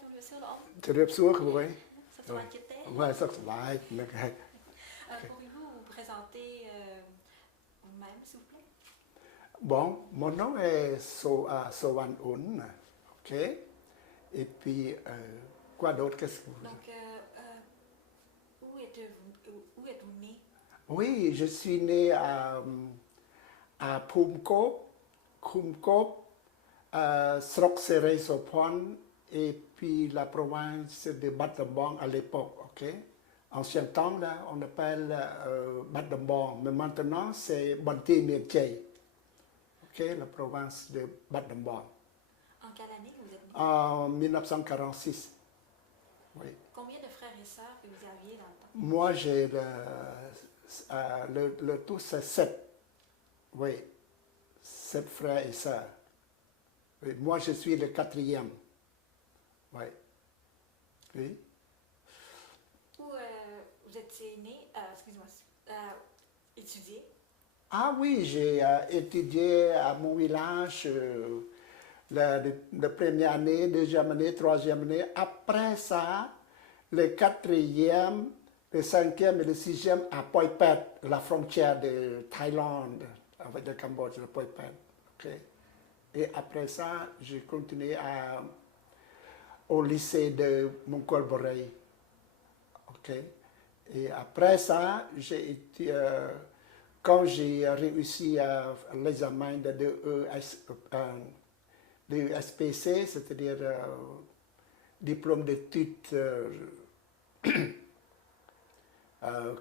ទូលសួរលោកអ៊ំ ជម្រាបសួរក្មួយ សុខសប្បាយចិត្តទេ Ouais, ça se va,ហ្នឹងហើយ Pouvez-vous vous présenter vous-même s'il vous plaît? Bon, mon nom est Sowan Un, ok. Et puis, quoi d'autre, qu'est-ce que vous... Donc où êtes-vous né? Oui, je suis né à Phumkop, Khumkop, Srok Serey Sopon, et puis la province de Battambang à l'époque, ok. Ancien temps, là, on appelle Battambang, mais maintenant, c'est Banté Mirtjei, ok, la province de Battambang. En quelle année vous êtes né? En 1946, oui. Combien de frères et sœurs que vous aviez dans le temps? Moi, j'ai le tout, c'est 7. Oui, 7 frères et sœurs. Oui, moi, je suis le 4e. Oui. Oui. Où vous étiez né, excusez-moi, étudié? Ah oui, j'ai étudié à mon village la première année, deuxième année, troisième année. Après ça, le 4e, le 5e et le 6e à Poipet, la frontière de Thaïlande avec le Cambodge, le Poipet. Okay. Et après ça, j'ai continué au lycée de Mongkol-Borei. Okay. Et après ça, j'ai été... quand j'ai réussi l'examen de l'ESPC, c'est-à-dire diplôme d'études,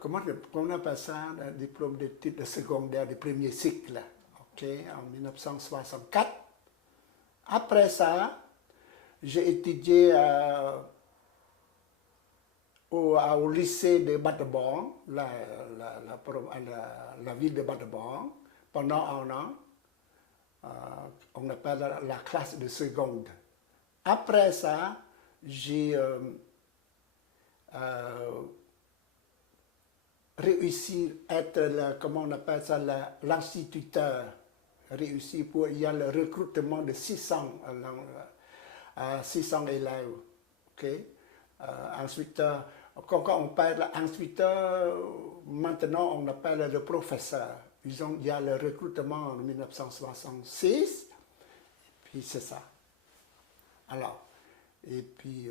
comment on appelle ça, diplôme d'études de secondaire du premier cycle, ok, en 1964. Après ça, j'ai étudié au lycée de Battambang, la ville de Battambang, pendant un an. On appelle la classe de seconde. Après ça, j'ai réussi à être, comment on appelle ça, l'instituteur. Réussi pour, il y a le recrutement de 600 élèves. Okay? Ensuite, quand on parle instituteur, maintenant on appelle le professeur. Il y a le recrutement en 1966, puis c'est ça. Alors, et puis,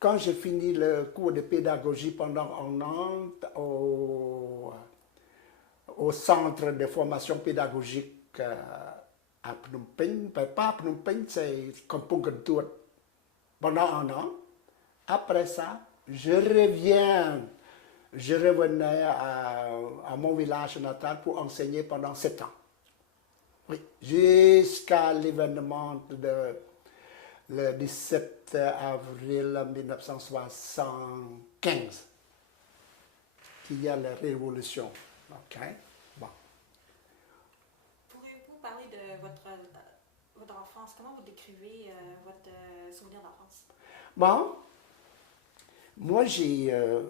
quand j'ai fini le cours de pédagogie pendant un an au centre de formation pédagogique à Phnom Penh, pas Phnom Penh, c'est Kampong Kentuot, pendant un an. Après ça, je revenais à mon village natal pour enseigner pendant 7 ans. Oui, jusqu'à l'événement le 17 avril 1975, qu'il y a la révolution. Ok, bon. Pourriez-vous parler de votre enfance? Comment vous décrivez votre souvenir d'enfance? Bon, moi je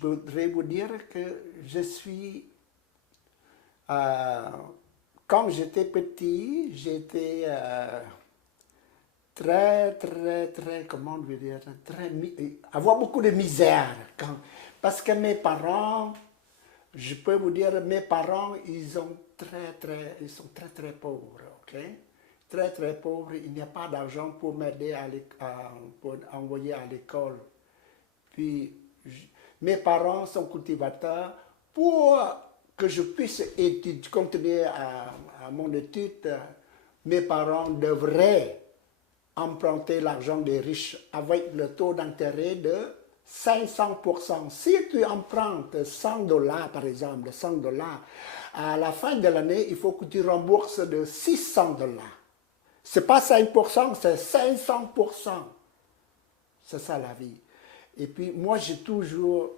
voudrais vous dire que je suis, quand j'étais petit, j'étais très, comment on veut dire, avoir beaucoup de misère. Parce que mes parents, je peux vous dire, mes parents, ils sont très pauvres, ok? Très pauvres, il n'y a pas d'argent pour m'aider pour envoyer à l'école. Puis, mes parents sont cultivateurs. Pour que je puisse continuer à mon étude, mes parents devraient emprunter l'argent des riches avec le taux d'intérêt de 500%. Si tu empruntes $100, par exemple, $100, à la fin de l'année, il faut que tu rembourses de $600. Ce n'est pas 5%, c'est 500%. C'est ça la vie. Et puis, moi, j'ai toujours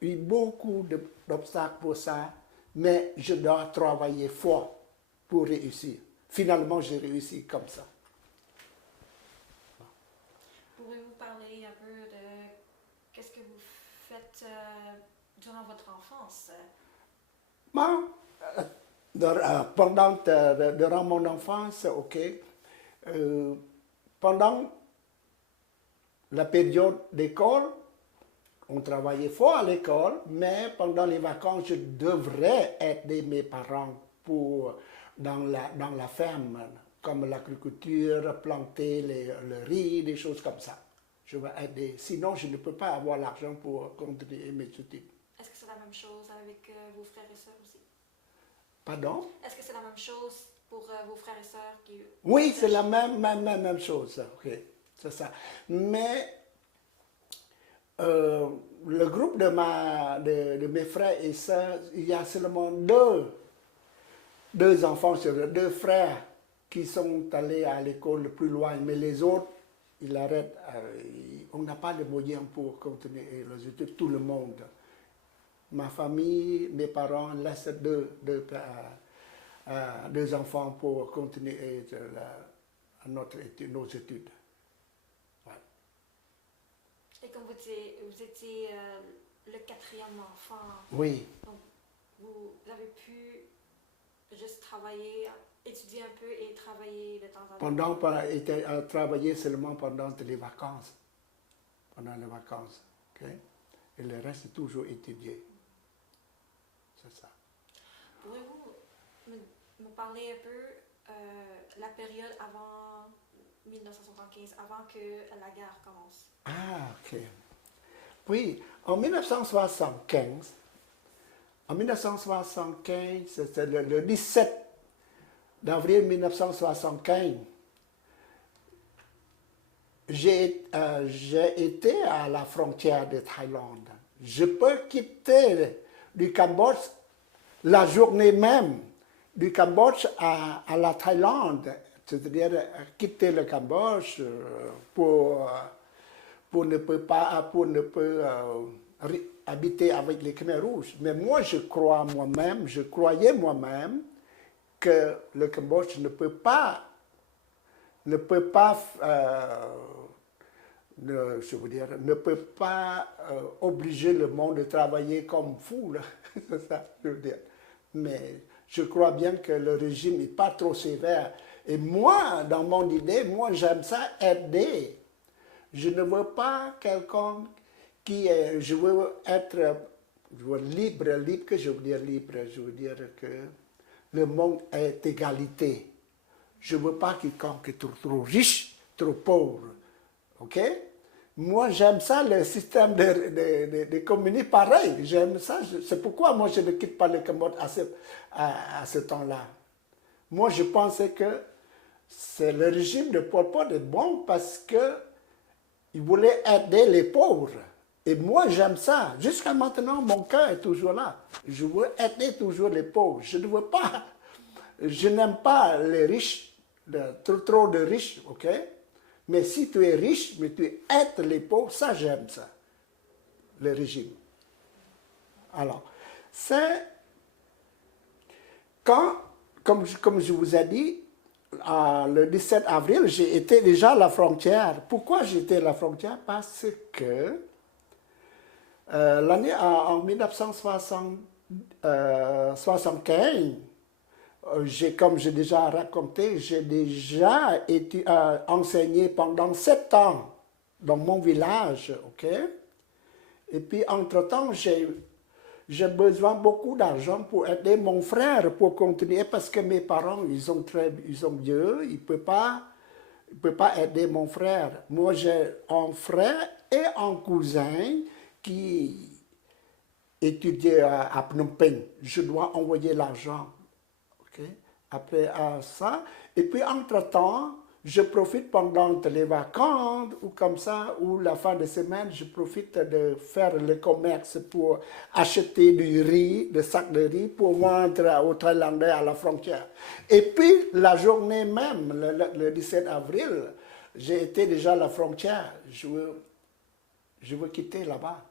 eu beaucoup d'obstacles pour ça, mais je dois travailler fort pour réussir. Finalement, j'ai réussi comme ça. Pouvez-vous parler un peu de qu'est-ce que vous faites durant votre enfance? Bon, durant mon enfance, ok, pendant la période d'école, on travaillait fort à l'école, mais pendant les vacances, je devrais aider mes parents dans la ferme, comme l'agriculture, planter le riz, des choses comme ça. Je vais aider. Sinon, je ne peux pas avoir l'argent pour continuer mes études. Est-ce que c'est la même chose avec vos frères et sœurs aussi? Pardon? Est-ce que c'est la même chose pour vos frères et sœurs qui... Oui, c'est la même chose. Okay. C'est ça. Mais le groupe de mes frères et sœurs, il y a seulement deux enfants, deux frères qui sont allés à l'école le plus loin, mais les autres, ils arrêtent. On n'a pas les moyens pour continuer les études, tout le monde. Ma famille, mes parents laissent deux enfants pour continuer nos études. Ouais. Et comme vous étiez le quatrième enfant, Oui. donc vous avez pu juste travailler, étudier un peu et travailler de temps en temps? Travailler seulement pendant les vacances. Pendant les vacances. Okay? Et le reste, c'est toujours étudier. C'est ça. Pourriez-vous me parler un peu la période avant 1975, avant que la guerre commence? Ah, ok. Oui, en 1975, c'était le 17 d'avril 1975, j'ai été à la frontière de Thaïlande. Je peux quitter du Cambodge la journée même du Cambodge à la Thaïlande, c'est-à-dire quitter le Cambodge pour ne pas habiter avec les Khmers rouges. Mais moi, je croyais moi-même que le Cambodge ne peut pas obliger le monde de travailler comme fou. C'est ça, je veux dire. Mais je crois bien que le régime n'est pas trop sévère. Et moi, dans mon idée, moi, j'aime ça aider. Je ne veux pas quelqu'un je veux être libre, que je veux dire libre, je veux dire que le monde est égalité. Je ne veux pas quelqu'un qui est trop riche, trop pauvre. OK? Moi, j'aime ça, le système de communisme pareil. J'aime ça. C'est pourquoi moi, je ne quitte pas le Cambodge à ce temps-là. Moi, je pensais que le régime de Pol Pot est bon parce qu'il voulait aider les pauvres. Et moi, j'aime ça. Jusqu'à maintenant, mon cœur est toujours là. Je veux aider toujours les pauvres. Je n'aime pas les riches, trop de riches, ok? Mais si tu es riche, mais tu aides les pauvres, ça, j'aime ça, le régime. Alors, c'est comme je vous ai dit, le 17 avril, j'ai été déjà à la frontière. Pourquoi j'étais à la frontière? Parce que l'année en 1975, comme j'ai déjà raconté, j'ai déjà enseigné pendant 7 ans dans mon village, ok? Et puis, entre-temps, j'ai besoin beaucoup d'argent pour aider mon frère pour continuer parce que mes parents, ils sont vieux, ils ne peuvent pas aider mon frère. Moi, j'ai un frère et un cousin qui étudiait à Phnom Penh. Je dois envoyer l'argent. Okay? Après ça, et puis entre-temps, je profite pendant les vacances ou comme ça, ou la fin de semaine, je profite de faire le commerce pour acheter du riz, des sacs de riz pour vendre aux Thaïlandais à la frontière. Et puis la journée même, le 17 avril, j'ai été déjà à la frontière. Je veux quitter là-bas.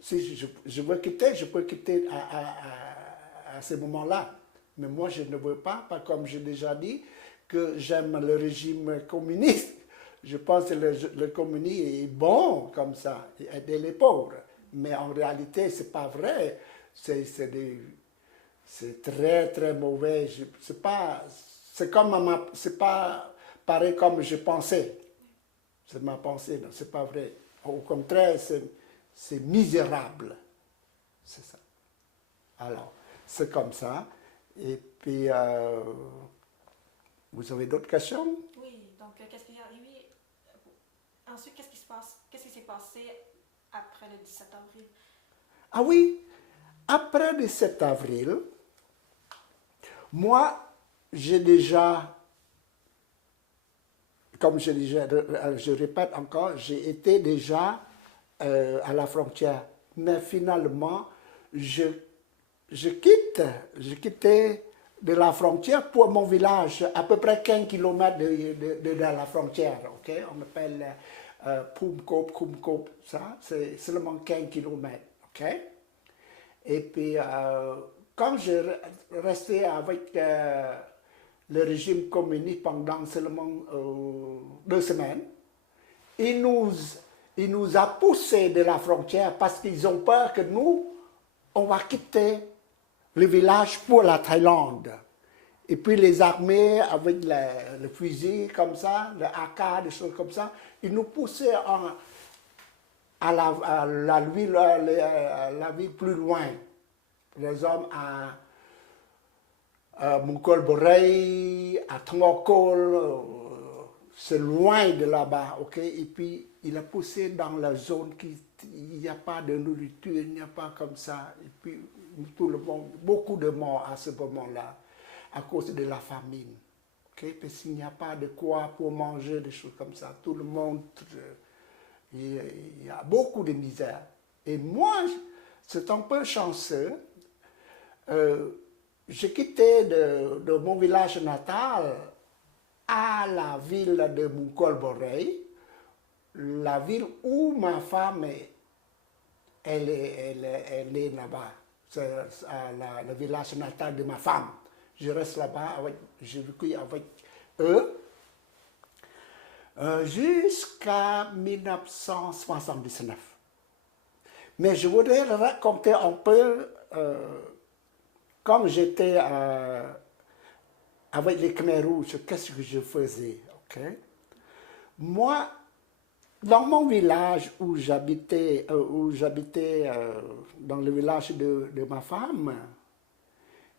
Si je veux quitter, je peux quitter à ce moment-là. Mais moi, je ne veux pas, comme j'ai déjà dit, que j'aime le régime communiste. Je pense que le communisme est bon comme ça, aider les pauvres. Mais en réalité, ce n'est pas vrai. C'est très, très mauvais. C'est pas pareil comme je pensais. C'est ma pensée, non, c'est pas vrai. Au contraire, c'est misérable. C'est ça. Alors, c'est comme ça. Et puis, vous avez d'autres questions? Oui, donc qu'est-ce qui est arrivé? Ensuite, qu'est-ce qui s'est passé après le 17 avril? Ah oui, après le 7 avril, moi, j'ai déjà, comme je répète encore, j'ai été déjà à la frontière. Mais finalement, je quittais de la frontière pour mon village, à peu près 15 km de la frontière. Okay? On appelle Kumkop, ça, c'est seulement 15 km. Okay? Et puis, quand je restais avec le régime communiste pendant seulement 2 semaines, il nous a poussés de la frontière parce qu'ils ont peur que nous, on va quitter le village pour la Thaïlande. Et puis les armées avec le fusil comme ça, le AK, des choses comme ça, ils nous poussaient à la ville plus loin. Les hommes à Mongol Borei, à Thongokol, c'est loin de là-bas, ok? Et puis il a poussé dans la zone qui il n'y a pas de nourriture, il n'y a pas comme ça. Et puis tout le monde, beaucoup de morts à ce moment-là, à cause de la famine. Okay? Parce qu'il n'y a pas de quoi pour manger, des choses comme ça. Tout le monde, il y a beaucoup de misère. Et moi, c'est un peu chanceux. J'ai quitté de mon village natal à la ville de Mongol Borei, la ville où ma femme elle est là-bas. C'est le village natal de ma femme. Je reste là-bas, j'ai vécu avec eux jusqu'à 1979. Mais je voudrais raconter un peu, comme j'étais avec les Khmers rouges, qu'est-ce que je faisais. Okay? Moi, dans mon village où j'habitais dans le village de ma femme,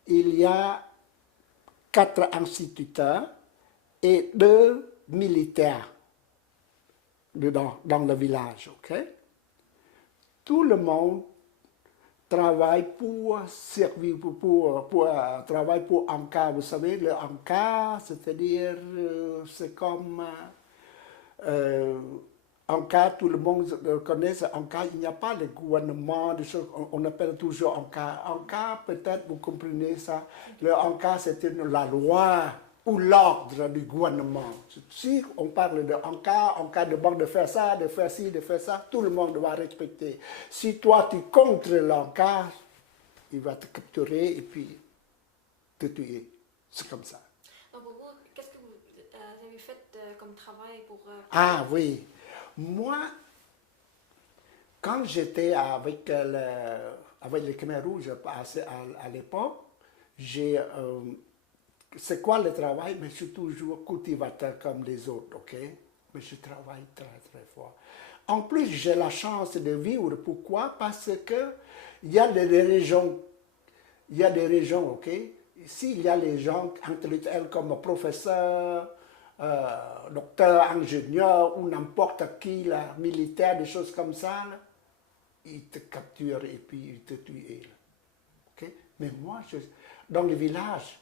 il y a 4 instituteurs et 2 militaires dans le village. Okay? Tout le monde travaille pour servir, travaille pour Anka. Vous savez, le Anka, c'est-à-dire, c'est comme Anka, tout le monde le connaît, Anka, il n'y a pas de gouvernement, de choses, on appelle toujours Anka. Anka, peut-être vous comprenez ça, le Anka, c'était la loi ou l'ordre du gouvernement. Si on parle de en cas de banque de faire ça, de faire ci, de faire ça, tout le monde doit respecter. Si toi tu contre l'Anka, il va te capturer et puis te tuer. C'est comme ça. Donc, pour vous, qu'est-ce que vous avez fait comme travail pour... Ah oui. Moi, quand j'étais avec les Khmers rouges à l'époque, c'est quoi le travail? Mais je suis toujours cultivateur comme les autres, ok? Mais je travaille très très fort. En plus, j'ai la chance de vivre. Pourquoi? Parce que il y a des régions, ok? Ici, il y a les gens intellectuels comme professeurs, docteur, ingénieur ou n'importe qui, là, militaire, des choses comme ça, là, ils te capturent et puis ils te tuent. Okay? Mais moi, dans le village,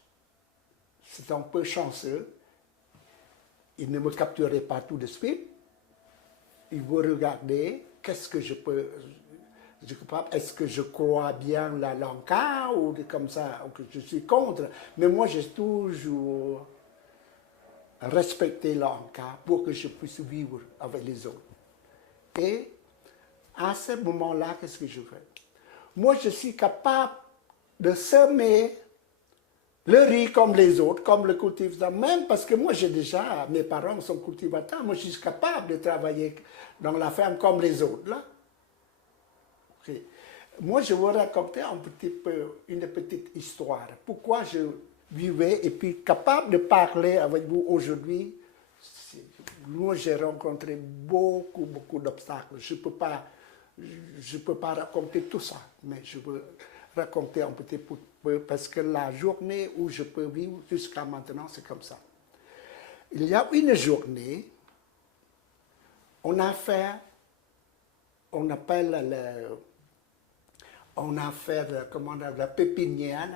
c'est un peu chanceux. Ils ne me capturaient pas tout de suite. Ils vont regarder qu'est-ce que je peux... Est-ce que je crois bien la Lanka ou comme ça, ou que je suis contre. Mais moi, j'ai toujours respecté l'Anka pour que je puisse vivre avec les autres. Et à ce moment-là, qu'est-ce que je fais? Moi, je suis capable de semer le riz comme les autres, comme le cultivateur, même parce que moi, mes parents sont cultivateurs, moi, je suis capable de travailler dans la ferme comme les autres, là. Okay. Moi, je vous raconter une petite histoire. Pourquoi je vivais et puis capable de parler avec vous aujourd'hui Moi, j'ai rencontré beaucoup d'obstacles. Je peux pas raconter tout ça, mais je veux raconter un petit peu parce que la journée où je peux vivre jusqu'à maintenant, c'est comme ça. Il y a une journée, on a fait, on appelle on a fait comment on a, la pépinière,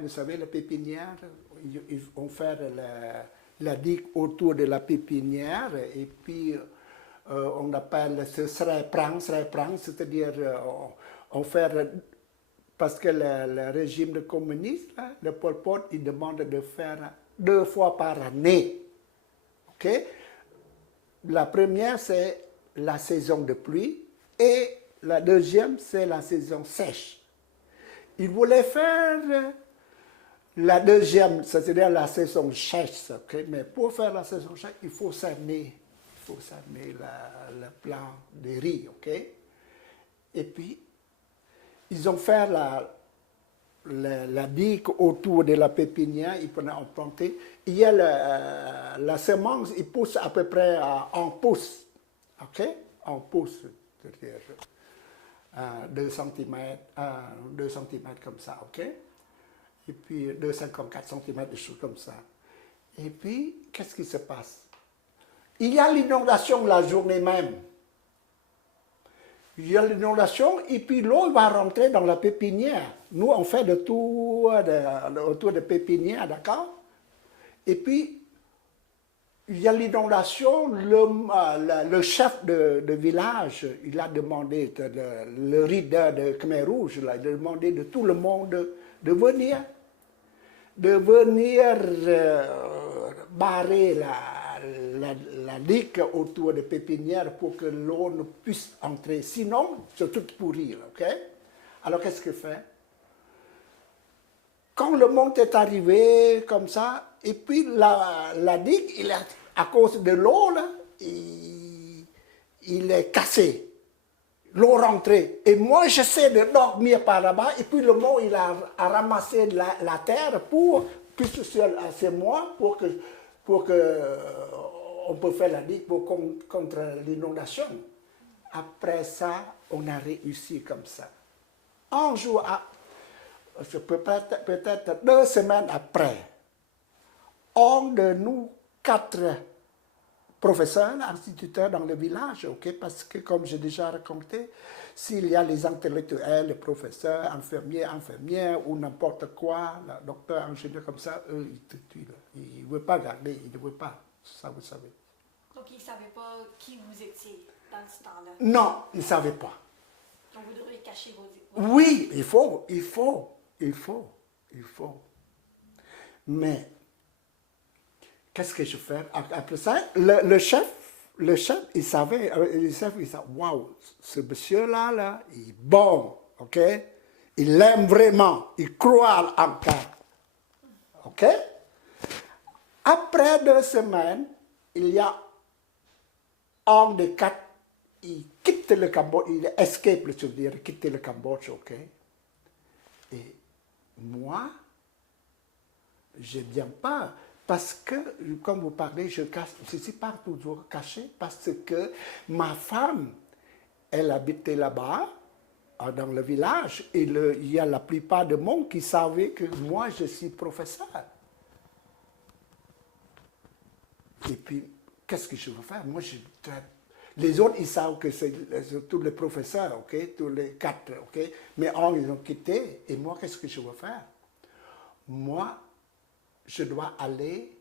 vous savez, la pépinière, on fait la digue autour de la pépinière et puis on appelle ce serai-prang, c'est-à-dire on fait, parce que le régime de communiste, là, le Pol Pot, il demande de faire 2 fois par année. Okay? La première, c'est la saison de pluie et la deuxième, c'est la saison sèche. Il voulait faire la deuxième, c'est-à-dire la saison sèche. Okay? Mais pour faire la saison sèche, il faut cerner le plant de riz. Okay? Et puis, ils ont fait la digue autour de la pépinière, ils pouvaient en planter. Il y a la semence, il pousse à peu près en pouce. OK? En pouce, c'est-à-dire 2 cm comme ça. OK? Et puis 2,54 cm, des choses comme ça. Et puis, qu'est-ce qui se passe? Il y a l'inondation la journée même. Il y a l'inondation et puis l'eau va rentrer dans la pépinière. Nous, on fait le tour autour de pépinière, d'accord? Et puis, il y a l'inondation, le chef de village, il a demandé, le leader de Khmer Rouge, il a demandé de tout le monde de venir barrer la digue autour de pépinière pour que l'eau ne puisse entrer. Sinon, c'est tout pourri. OK? Alors, qu'est-ce qu'il fait? Quand le monde est arrivé comme ça, et puis la digue, à cause de l'eau, il est cassé. L'eau rentrée. Et moi, j'essaie de dormir par là-bas, et puis le monde, il a ramassé la terre puis c'est moi, pour que on peut faire la digue contre l'inondation. Après ça, on a réussi comme ça. Un jour, peut-être 2 semaines après, un de nous 4 professeurs, instituteurs dans le village, okay, parce que comme j'ai déjà raconté, s'il y a les intellectuels, les professeurs, infirmières ou n'importe quoi, le docteur, ingénieur comme ça, eux, ils te tuent. Ils ne veulent pas garder, ils ne veulent pas. Ça, vous savez. Donc, ils ne savaient pas qui vous étiez dans ce temps-là? Non, ils ne savaient pas. Donc, vous devriez cacher vos... Oui, il faut. Mais, qu'est-ce que je fais? Après ça, le chef, il savait, waouh, ce monsieur-là, il est bon, ok? Il l'aime vraiment, il croit encore, ok? Après 2 semaines, il y a un des 4, il quitte le Cambodge, il escape, je veux dire, quitte le Cambodge, ok? Et moi, je ne viens pas. Parce que, comme vous parlez, je ne suis pas toujours caché parce que ma femme, elle habitait là-bas, dans le village, et il y a la plupart du monde qui savaient que moi, je suis professeur. Et puis, qu'est-ce que je veux faire? Moi, les autres, ils savent que c'est tous les professeurs, ok? Tous les 4, ok? Mais ils ont quitté, et moi, qu'est-ce que je veux faire? Moi, je dois aller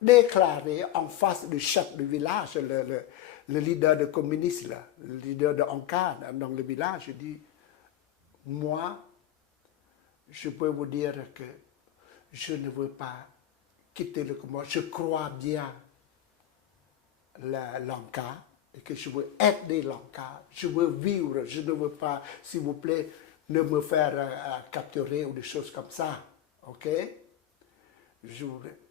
déclarer en face du chef du village, le leader de communiste, là, le leader de Ankar dans le village. Je dis, moi, je peux vous dire que je ne veux pas quitter le Cambodge. Je crois bien l'Ankar et que je veux aider l'Ankar. Je veux vivre. Je ne veux pas, s'il vous plaît, ne me faire capturer ou des choses comme ça. OK?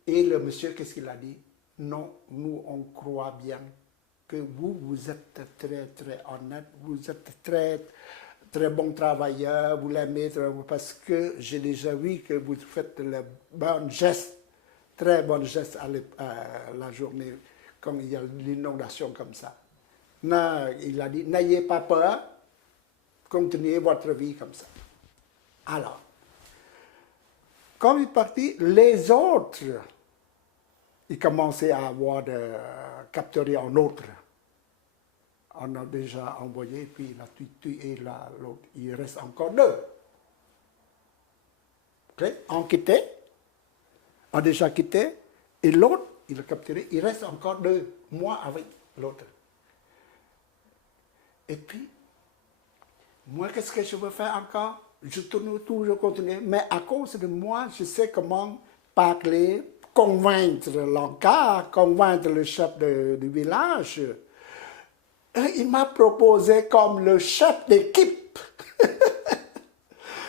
Et le monsieur, qu'est-ce qu'il a dit? Non, nous, on croit bien que vous êtes très, très honnête, vous êtes très, très bon travailleur, vous l'aimez, parce que j'ai déjà vu que vous faites le bon geste, très bon geste à la journée quand il y a l'inondation comme ça. Il a dit, n'ayez pas peur, continuez votre vie comme ça. Alors, quand il est parti, les autres, ils commençaient à avoir capturé un autre. On a déjà envoyé, puis il a tué l'autre. Il reste encore deux. Okay? On quitté, on a déjà quitté, et l'autre, il a capturé. Il reste encore 2 mois avec l'autre. Et puis, moi, qu'est-ce que je veux faire encore? Je tourne toujours continuer. Mais à cause de moi, je sais comment parler, convaincre l'encart, convaincre le chef du village. Il m'a proposé comme le chef d'équipe.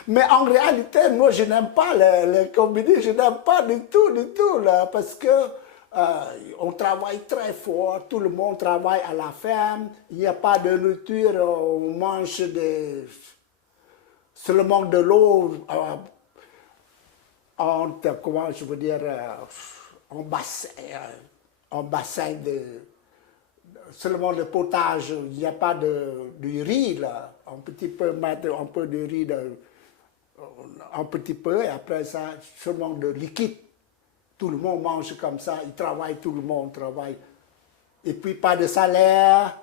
Mais en réalité, moi, je n'aime pas le communisme, je n'aime pas du tout, là, parce que on travaille très fort, tout le monde travaille à la ferme, il n'y a pas de nourriture, on mange seulement de l'eau, comment je veux dire, en bassin seulement le potage, il n'y a pas de riz, là, un petit peu mettre un peu de riz, un petit peu, et après ça, seulement de liquide. Tout le monde mange comme ça, il travaille, tout le monde travaille. Et puis pas de salaire,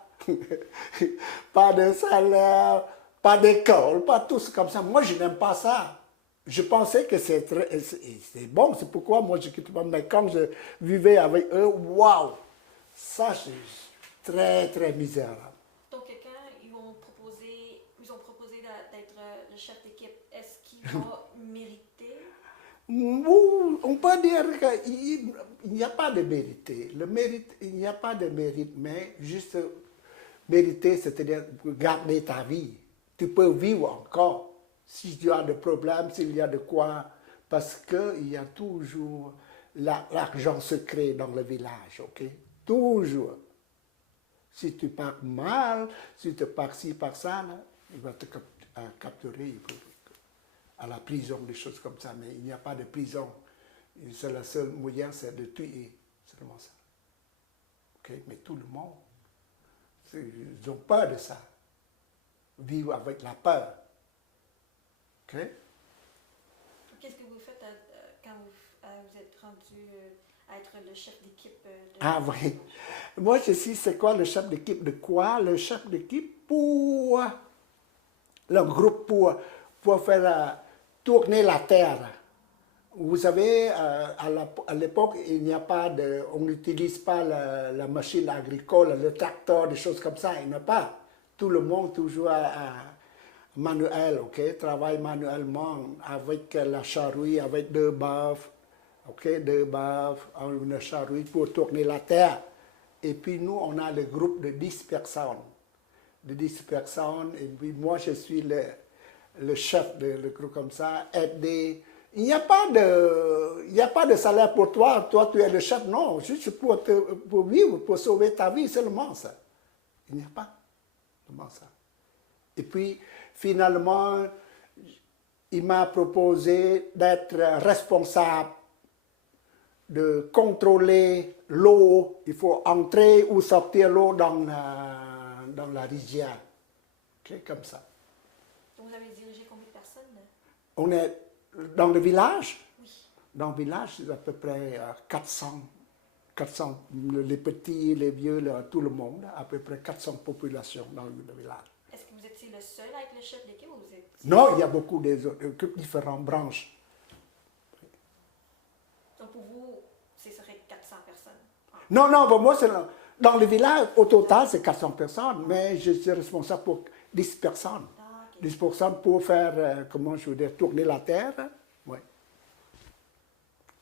pas de salaire, pas d'école, pas tout comme ça. Moi, je n'aime pas ça. Je pensais que c'est bon, c'est pourquoi moi je quitte pas. Mais quand je vivais avec eux, waouh, ça c'est très très misérable. Donc, ils ont proposé d'être le chef d'équipe. Est-ce qu'ils ont mérité? On peut dire qu'il n'y a pas de mérite. Le mérite, il n'y a pas de mérite, mais juste mériter, c'est-à-dire garder ta vie. Tu peux vivre encore. Si tu as des problèmes, s'il y a de quoi, parce qu'il y a toujours l'argent secret dans le village, ok? Toujours. Si tu pars mal, si tu pars ci, par ça, là, il va te capturer à la prison, des choses comme ça. Mais il n'y a pas de prison. C'est le seul moyen, c'est de tuer. C'est seulement ça. Okay? Mais tout le monde, ils ont peur de ça. Vivre avec la peur. Okay? Qu'est-ce que vous faites quand vous êtes rendu à être le chef d'équipe? Ah oui. Moi, je sais c'est quoi le chef d'équipe de quoi? Le chef d'équipe pour le groupe pour faire tourner la terre. Vous savez, à l'époque, il n'y a pas on n'utilise pas la machine agricole, le tracteur, des choses comme ça. Il n'y a pas. Tout le monde toujours manuel, ok? Travaille manuellement avec la charrue, avec 2 baves, ok? 2 baves, une charrue pour tourner la terre. Et puis nous, on a le groupe de 10 personnes. De 10 personnes, et puis moi, je suis le chef de groupe comme ça, aider. Il n'y a pas de salaire pour toi. Toi, tu es le chef. Non, juste pour vivre, pour sauver ta vie, seulement ça. Il n'y a pas seulement ça. Et puis, finalement, il m'a proposé d'être responsable, de contrôler l'eau. Il faut entrer ou sortir l'eau dans la rivière. Okay, comme ça. Vous avez dirigé combien de personnes? On est dans le village? Oui. Dans le village, c'est à peu près 400, les petits, les vieux, tout le monde, à peu près 400 populations dans le village. Est-ce que vous étiez le seul à être le chef d'équipe ou vous êtes... Non, il y a beaucoup de différentes branches. Donc pour vous, ce serait 400 personnes? Non, pour moi, dans le village, au total, c'est 400 personnes, mais je suis responsable pour 10 personnes. Ah, okay. 10 personnes pour faire, comment je veux dire, tourner la terre. Oui.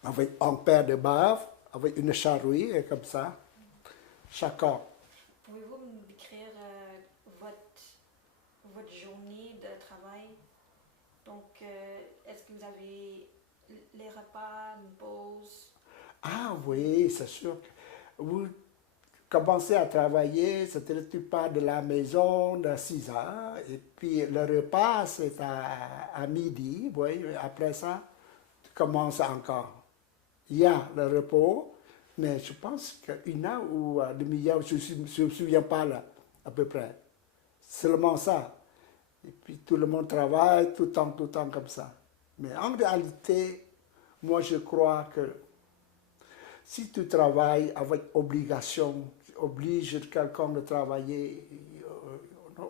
Avec un paire de baves, avec une charrue, et comme ça, chacun. Pouvez-vous me décrire votre journée de travail? Donc, est-ce que vous avez les repas, une pause? Ah oui, c'est sûr. Vous commencez à travailler, c'est-à-dire tu pars de la maison à 6 heures, et puis le repas, c'est à midi, oui, après ça, tu commences encore. Il y a le repos, Mais je pense qu'une heure ou demi-heure, je ne me souviens pas là, à peu près. Seulement ça. Et puis tout le monde travaille tout le temps comme ça. Mais en réalité, moi je crois que si tu travailles avec obligation, tu obliges quelqu'un de travailler,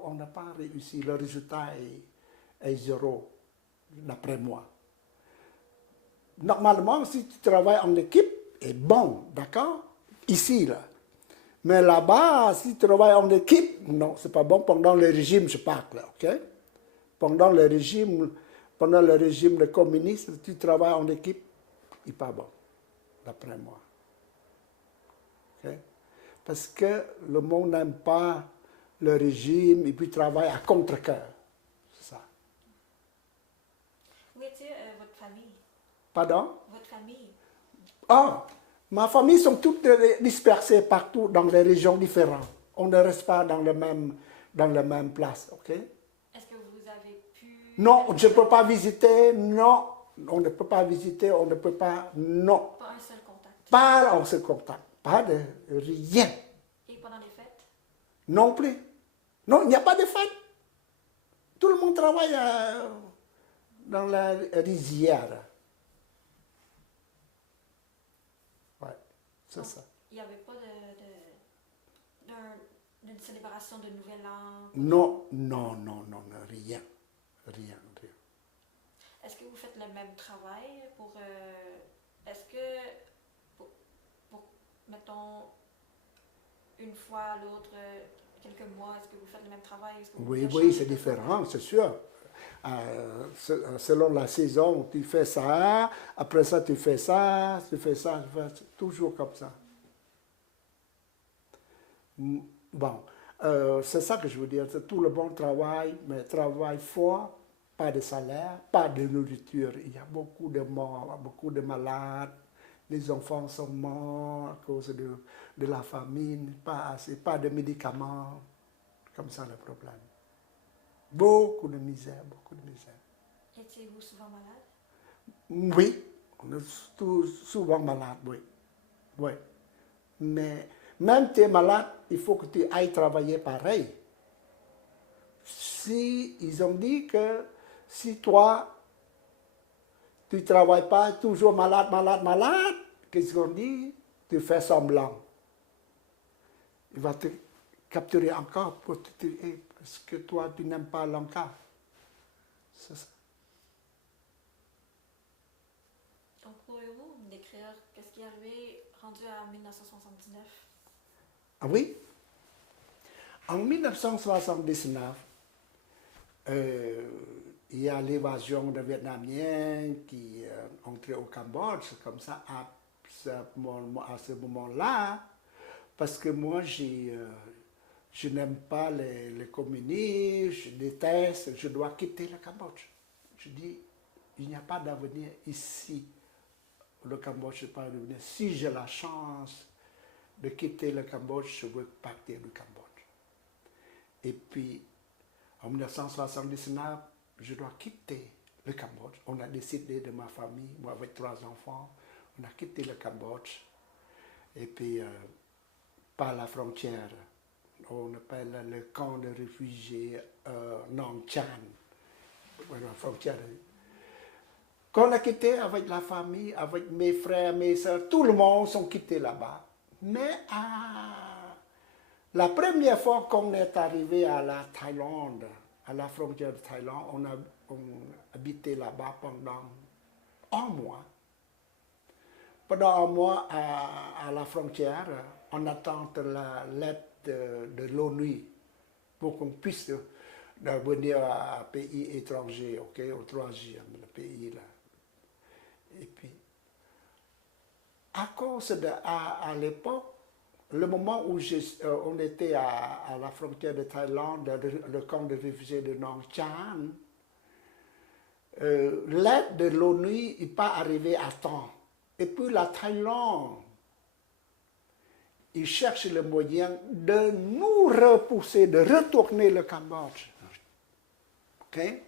on n'a pas réussi. Le résultat est zéro, d'après moi. Normalement, si tu travailles en équipe, c'est bon, d'accord? Ici, là. Mais là-bas, si tu travailles en équipe, non, c'est pas bon pendant le régime, je parle, là, ok? Pendant le régime de communiste, tu travailles en équipe, il n'est pas bon, d'après moi. Okay? Parce que le monde n'aime pas le régime et puis travaille à contre-cœur. C'est ça. Où était votre famille? Pardon? Votre famille? Ah, ma famille sont toutes dispersées partout dans les régions différentes. On ne reste pas dans la même place, ok? Est-ce que vous avez pu... Non, je ne peux pas visiter, non. On ne peut pas visiter, on ne peut pas, non. Pas un seul contact? Pas un seul contact, pas de rien. Et pendant les fêtes? Non plus. Non, il n'y a pas de fête. Tout le monde travaille dans la rizière. Ouais, c'est ça. Il n'y avait pas d'une célébration de Nouvel An? Non, rien. Est-ce que vous faites le même travail est-ce que, pour, mettons, une fois à l'autre, quelques mois, est-ce que vous faites le même travail? Oui, c'est différent, c'est sûr. Selon la saison, tu fais ça, après ça, tu fais ça, toujours comme ça. Bon, c'est ça que je veux dire. Tout le monde travaille, mais travail fort, pas de salaire, pas de nourriture. Il y a beaucoup de morts, beaucoup de malades. Les enfants sont morts à cause de la famine, pas de médicaments. Comme ça le problème. Beaucoup de misère. Étiez-vous souvent malade? Oui, on est souvent malade, oui. Mais même tu es malade, il faut que tu ailles travailler pareil. Si ils ont dit que si toi, tu ne travailles pas, toujours malade, qu'est-ce qu'on dit? Tu fais semblant. Il va te capturer encore pour te tuer parce que toi, tu n'aimes pas l'encar. C'est ça. Donc, pourriez-vous me décrire qu'est-ce qui est arrivé rendu à 1979? Ah oui? En 1979, il y a l'évasion des Vietnamiens qui entraient au Cambodge, comme ça, à ce moment-là, parce que moi, je n'aime pas les communistes, je déteste, je dois quitter le Cambodge. Je dis, il n'y a pas d'avenir ici. Le Cambodge, je ne peux pas revenir. Si j'ai la chance de quitter le Cambodge, je veux partir du Cambodge. Et puis, en 1979, je dois quitter le Cambodge. On a décidé de ma famille, moi avec 3 enfants, on a quitté le Cambodge. Et puis, par la frontière, on appelle le camp de réfugiés Nong Chan, la frontière. Quand on a quitté avec la famille, avec mes frères, mes soeurs, tout le monde sont quittés là-bas. Mais la première fois qu'on est arrivé à la Thaïlande, à la frontière de Thaïlande, on habitait là-bas pendant 1 mois. Pendant 1 mois à la frontière, on attend l'aide de l'ONU pour qu'on puisse venir à un pays étranger, ok, au 3e, le pays là. Et puis, à cause à l'époque, le moment où on était à la frontière de Thaïlande, le camp de réfugiés de Nong Chan, l'aide de l'ONU n'est pas arrivée à temps. Et puis la Thaïlande, ils cherchent le moyen de nous repousser, de retourner le Cambodge. Okay?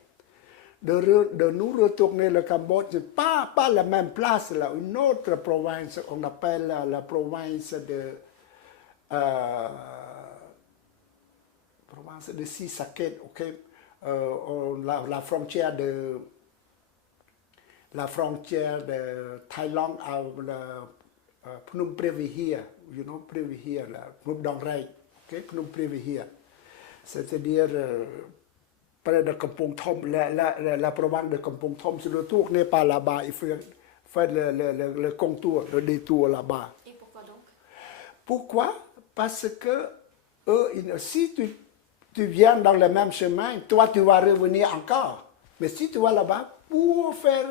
de nous retourner le Cambodge, pas la même place, là, une autre province, on appelle la province euh, de Sisaket, ok? La frontière de Thaïlande à Phnom Previhia, you know, Previhia, Phnom Dong Rai, ok? Phnom Previhia, c'est-à-dire près de Kampong Thom, la province de Kampong Thom, se retourne par là-bas, il faut faire le contour, le détour là-bas. Et pourquoi donc? Pourquoi? Parce que si tu viens dans le même chemin, toi tu vas revenir encore. Mais si tu vas là-bas, pour faire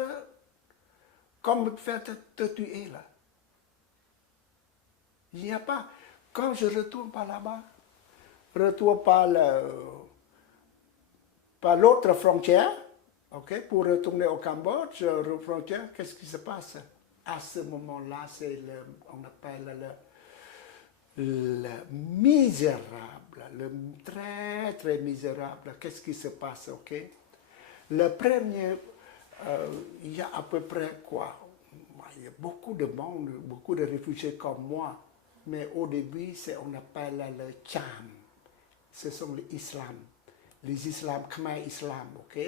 comme faire te tuer là. Il n'y a pas. Quand je retourne par là-bas, retourne par l'autre frontière, ok, pour retourner au Cambodge, frontière, qu'est-ce qui se passe? À ce moment-là, on appelle le misérable, le très très misérable. Qu'est-ce qui se passe, ok? Le premier, il y a à peu près quoi? Il y a beaucoup de monde, beaucoup de réfugiés comme moi. Mais au début, on appelle le Cham. Ce sont les Islam. Les Islam, Khmer Islam, ok?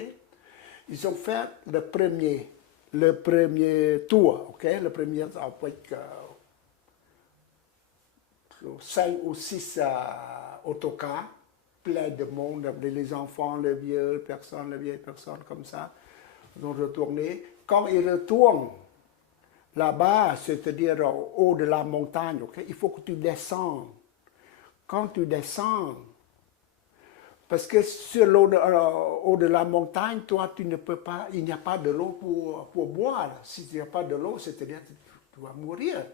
Ils ont fait le premier tour, ok? Le premier avec 5 ou 6 autocars, plein de monde, les enfants, les vieilles personnes comme ça, ils ont retourné. Quand ils retournent là-bas, c'est-à-dire au haut de la montagne, okay, il faut que tu descends. Quand tu descends, parce que sur l'eau haut de la montagne, toi, tu ne peux pas, il n'y a pas de l'eau pour boire. Si tu n'as pas de l'eau, c'est-à-dire que tu vas mourir.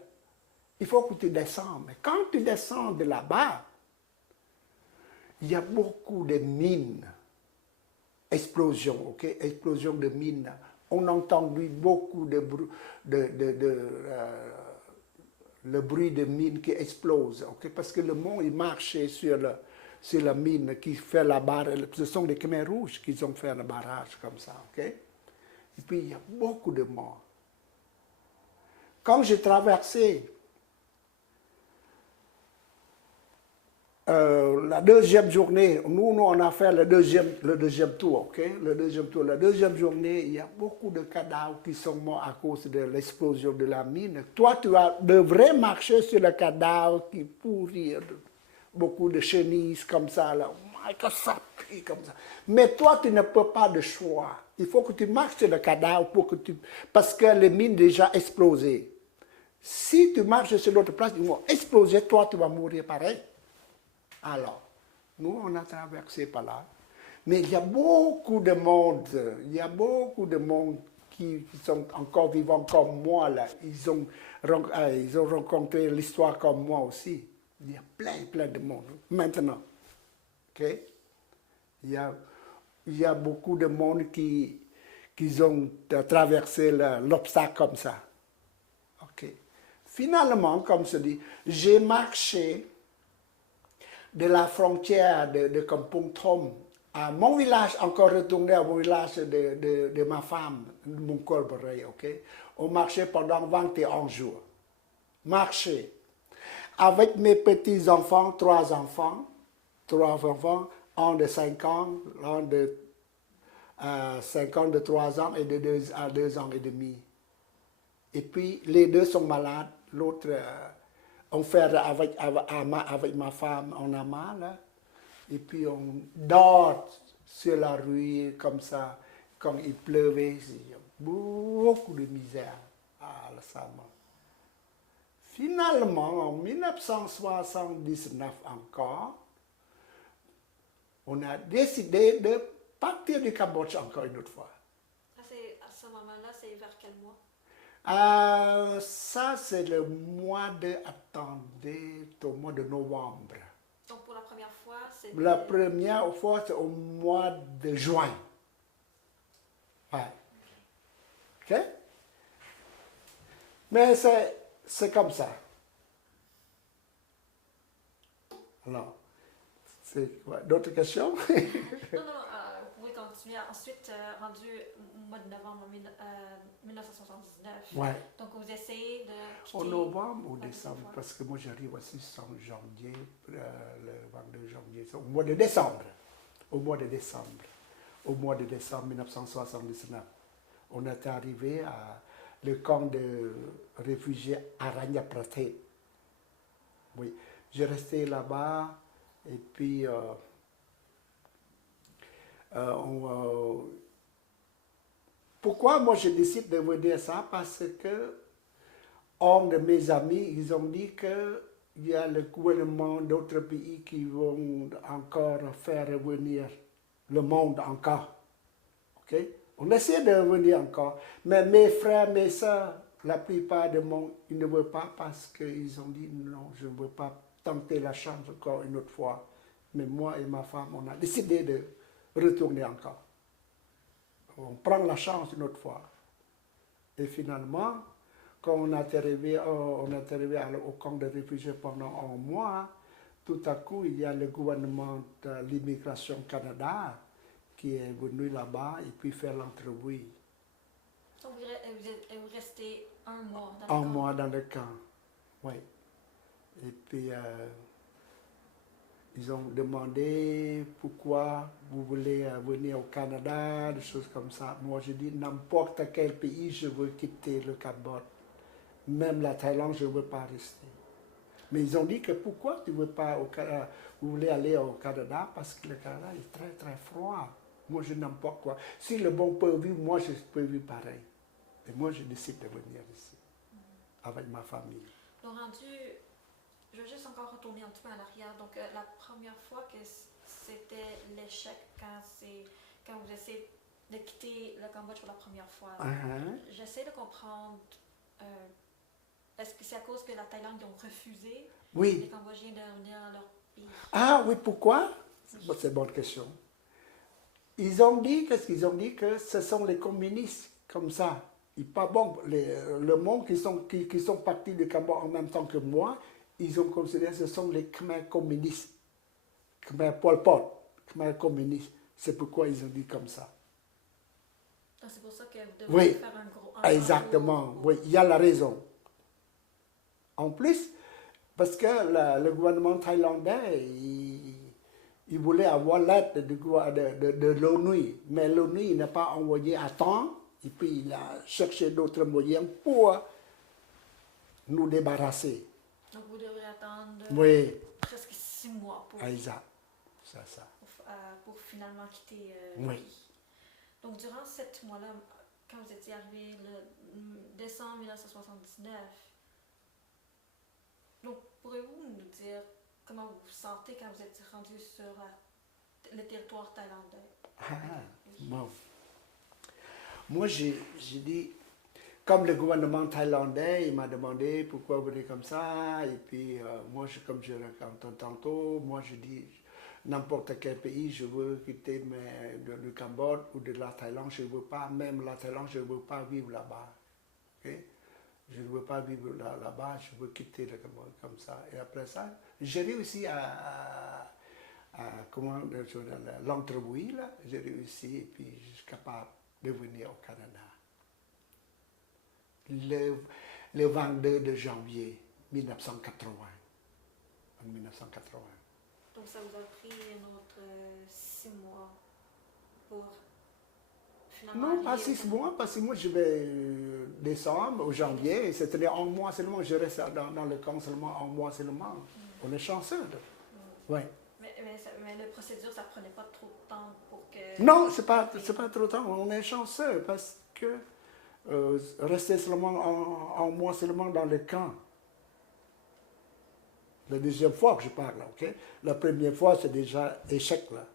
Il faut que tu descends. Mais quand tu descends de là-bas, il y a beaucoup de mines. Explosion, ok? Explosion de mines. On a entendu beaucoup le bruit de mines qui explosent, ok? Parce que le monde, il marchait sur la mine qui fait la barrage. Ce sont les Khmers rouges qui ont fait le barrage comme ça, ok? Et puis, il y a beaucoup de morts. Quand j'ai traversé la deuxième journée, nous on a fait le deuxième tour, ok? La deuxième journée, il y a beaucoup de cadavres qui sont morts à cause de l'explosion de la mine. Toi, tu devrais marcher sur le cadavre qui pourrit, beaucoup de chenilles comme ça, là. Comme ça. Mais toi, tu ne peux pas de choix. Il faut que tu marches sur le cadavre parce que les mines déjà explosé. Si tu marches sur l'autre place, ils vont exploser, toi, tu vas mourir pareil. Alors, nous, on a traversé par là. Mais il y a beaucoup de monde, qui sont encore vivants comme moi, là. Ils ont rencontré l'histoire comme moi aussi. Il y a plein de monde, maintenant. Ok? Il y a beaucoup de monde qui ont traversé l'obstacle comme ça. Ok? Finalement, comme je dis, j'ai marché de la frontière de Kampong Thom à mon village, encore retourné à mon village de ma femme, de mon corbeau, ok? On marchait pendant 21 jours. Marcher. Avec mes petits-enfants, trois enfants, un de 5 ans, un de 5 ans, de 3 ans et de 2 ans et demi. Et puis, les deux sont malades, l'autre... on fait avec ma femme en amas, là, et puis on dort sur la rue comme ça. Quand il pleuvait, il y a beaucoup de misère à la Sama. Finalement, en 1979 encore, on a décidé de partir du Cambodge encore une autre fois. À ce moment-là, c'est vers quel mois? Ça, c'est le mois au mois de novembre. Donc, pour la première fois, c'est... La première fois, c'est au mois de juin. Ouais. OK? Mais c'est comme ça. Alors, c'est quoi? D'autres questions? Non, vous pouvez continuer ensuite, rendu au mois de novembre 1979. Ouais. Donc, vous essayez de quitter... En novembre ou la décembre, deuxième fois. parce que moi j'arrive aussi en janvier, le 22 janvier, au mois de décembre. Au mois de décembre. Au mois de décembre 1979. On est arrivé à le camp de réfugiés Aranya Prate. Oui, j'ai resté là-bas et puis pourquoi moi je décide de vous dire ça? Parce que un de mes amis, ils ont dit qu'il y a le gouvernement d'autres pays qui vont encore faire revenir le monde encore. Ok? On essaie de revenir encore. Mais mes frères, mes soeurs, la plupart de monde, ils ne veulent pas parce qu'ils ont dit non, je ne veux pas tenter la chance encore une autre fois. Mais moi et ma femme, on a décidé de retourner encore. On prend la chance une autre fois. Et finalement, quand on est arrivé au camp de réfugiés pendant un mois, tout à coup, il y a le gouvernement de l'immigration Canada qui est venu là-bas et puis faire l'entrevue. Donc, vous restez un mois dans le Un camp. mois dans le camp, oui. Et puis, ils ont demandé pourquoi vous voulez venir au Canada, des choses comme ça. Moi, je dis n'importe quel pays, je veux quitter le Cambodge. Même la Thaïlande, je ne veux pas rester. Mais ils ont dit que pourquoi tu veux pas vous voulez aller au Canada? Parce que le Canada est très très froid. Moi, je n'importe quoi. Si le bon peut vivre, moi, je peux vivre pareil. Et moi, je décide de venir ici, avec ma famille. Donc, je veux juste encore retourner un petit peu en arrière. Donc, la première fois que c'était l'échec, quand vous essayez de quitter le Cambodge pour la première fois, j'essaie de comprendre, est-ce que c'est à cause que la Thaïlande ils ont refusé les Cambodgiens de revenir dans leur pays? Ah oui, pourquoi? C'est une bonne question. Ils ont dit, qu'est-ce qu'ils ont dit? Que ce sont les communistes, comme ça. Et pas bon, le monde qui sont partis du Cambodge en même temps que moi, ils ont considéré que ce sont les Khmer communistes. Khmer Pol Pot, Khmer communistes. C'est pourquoi ils ont dit comme ça. Donc c'est pour ça que vous devez faire un gros... Exactement, oui, il y a la raison. En plus, parce que le gouvernement thaïlandais, il voulait avoir l'aide de l'ONU, mais l'ONU n'a pas envoyé à temps, et puis il a cherché d'autres moyens pour nous débarrasser. Donc vous devrez attendre presque 6 mois pour, exact, c'est ça. Pour finalement quitter oui. le pays. Donc durant 7 mois-là, quand vous étiez arrivé le décembre 1979, donc pourriez-vous nous dire comment vous vous sentez quand vous êtes rendu sur le territoire thaïlandais? Bon. Moi, j'ai dit, comme le gouvernement thaïlandais, il m'a demandé pourquoi vous venez comme ça, et puis moi, comme je raconte tantôt, moi je dis, n'importe quel pays, je veux quitter le Cambodge ou de la Thaïlande, je ne veux pas, même la Thaïlande, je ne veux pas vivre là-bas. Okay? Je ne veux pas vivre là-bas, je veux quitter le Cambodge comme ça. Et après ça, j'ai réussi à l'entrevue, j'ai réussi, et puis je suis capable de venir au Canada. Le 22 de janvier 1980. En 1980. Donc ça vous a pris un autre 6 mois pour finalement... Non, pas 6 mois, parce que moi je vais décembre, au janvier, c'est-à-dire un mois seulement, je reste dans le camp seulement un mois seulement. On est chanceux. Ouais. Mais la procédure, ça ne prenait pas trop de temps pour que... Non, c'est pas trop de temps, on est chanceux parce que rester seulement un mois seulement dans le camp. La deuxième fois que je parle, ok? La première fois, c'est déjà échec, là.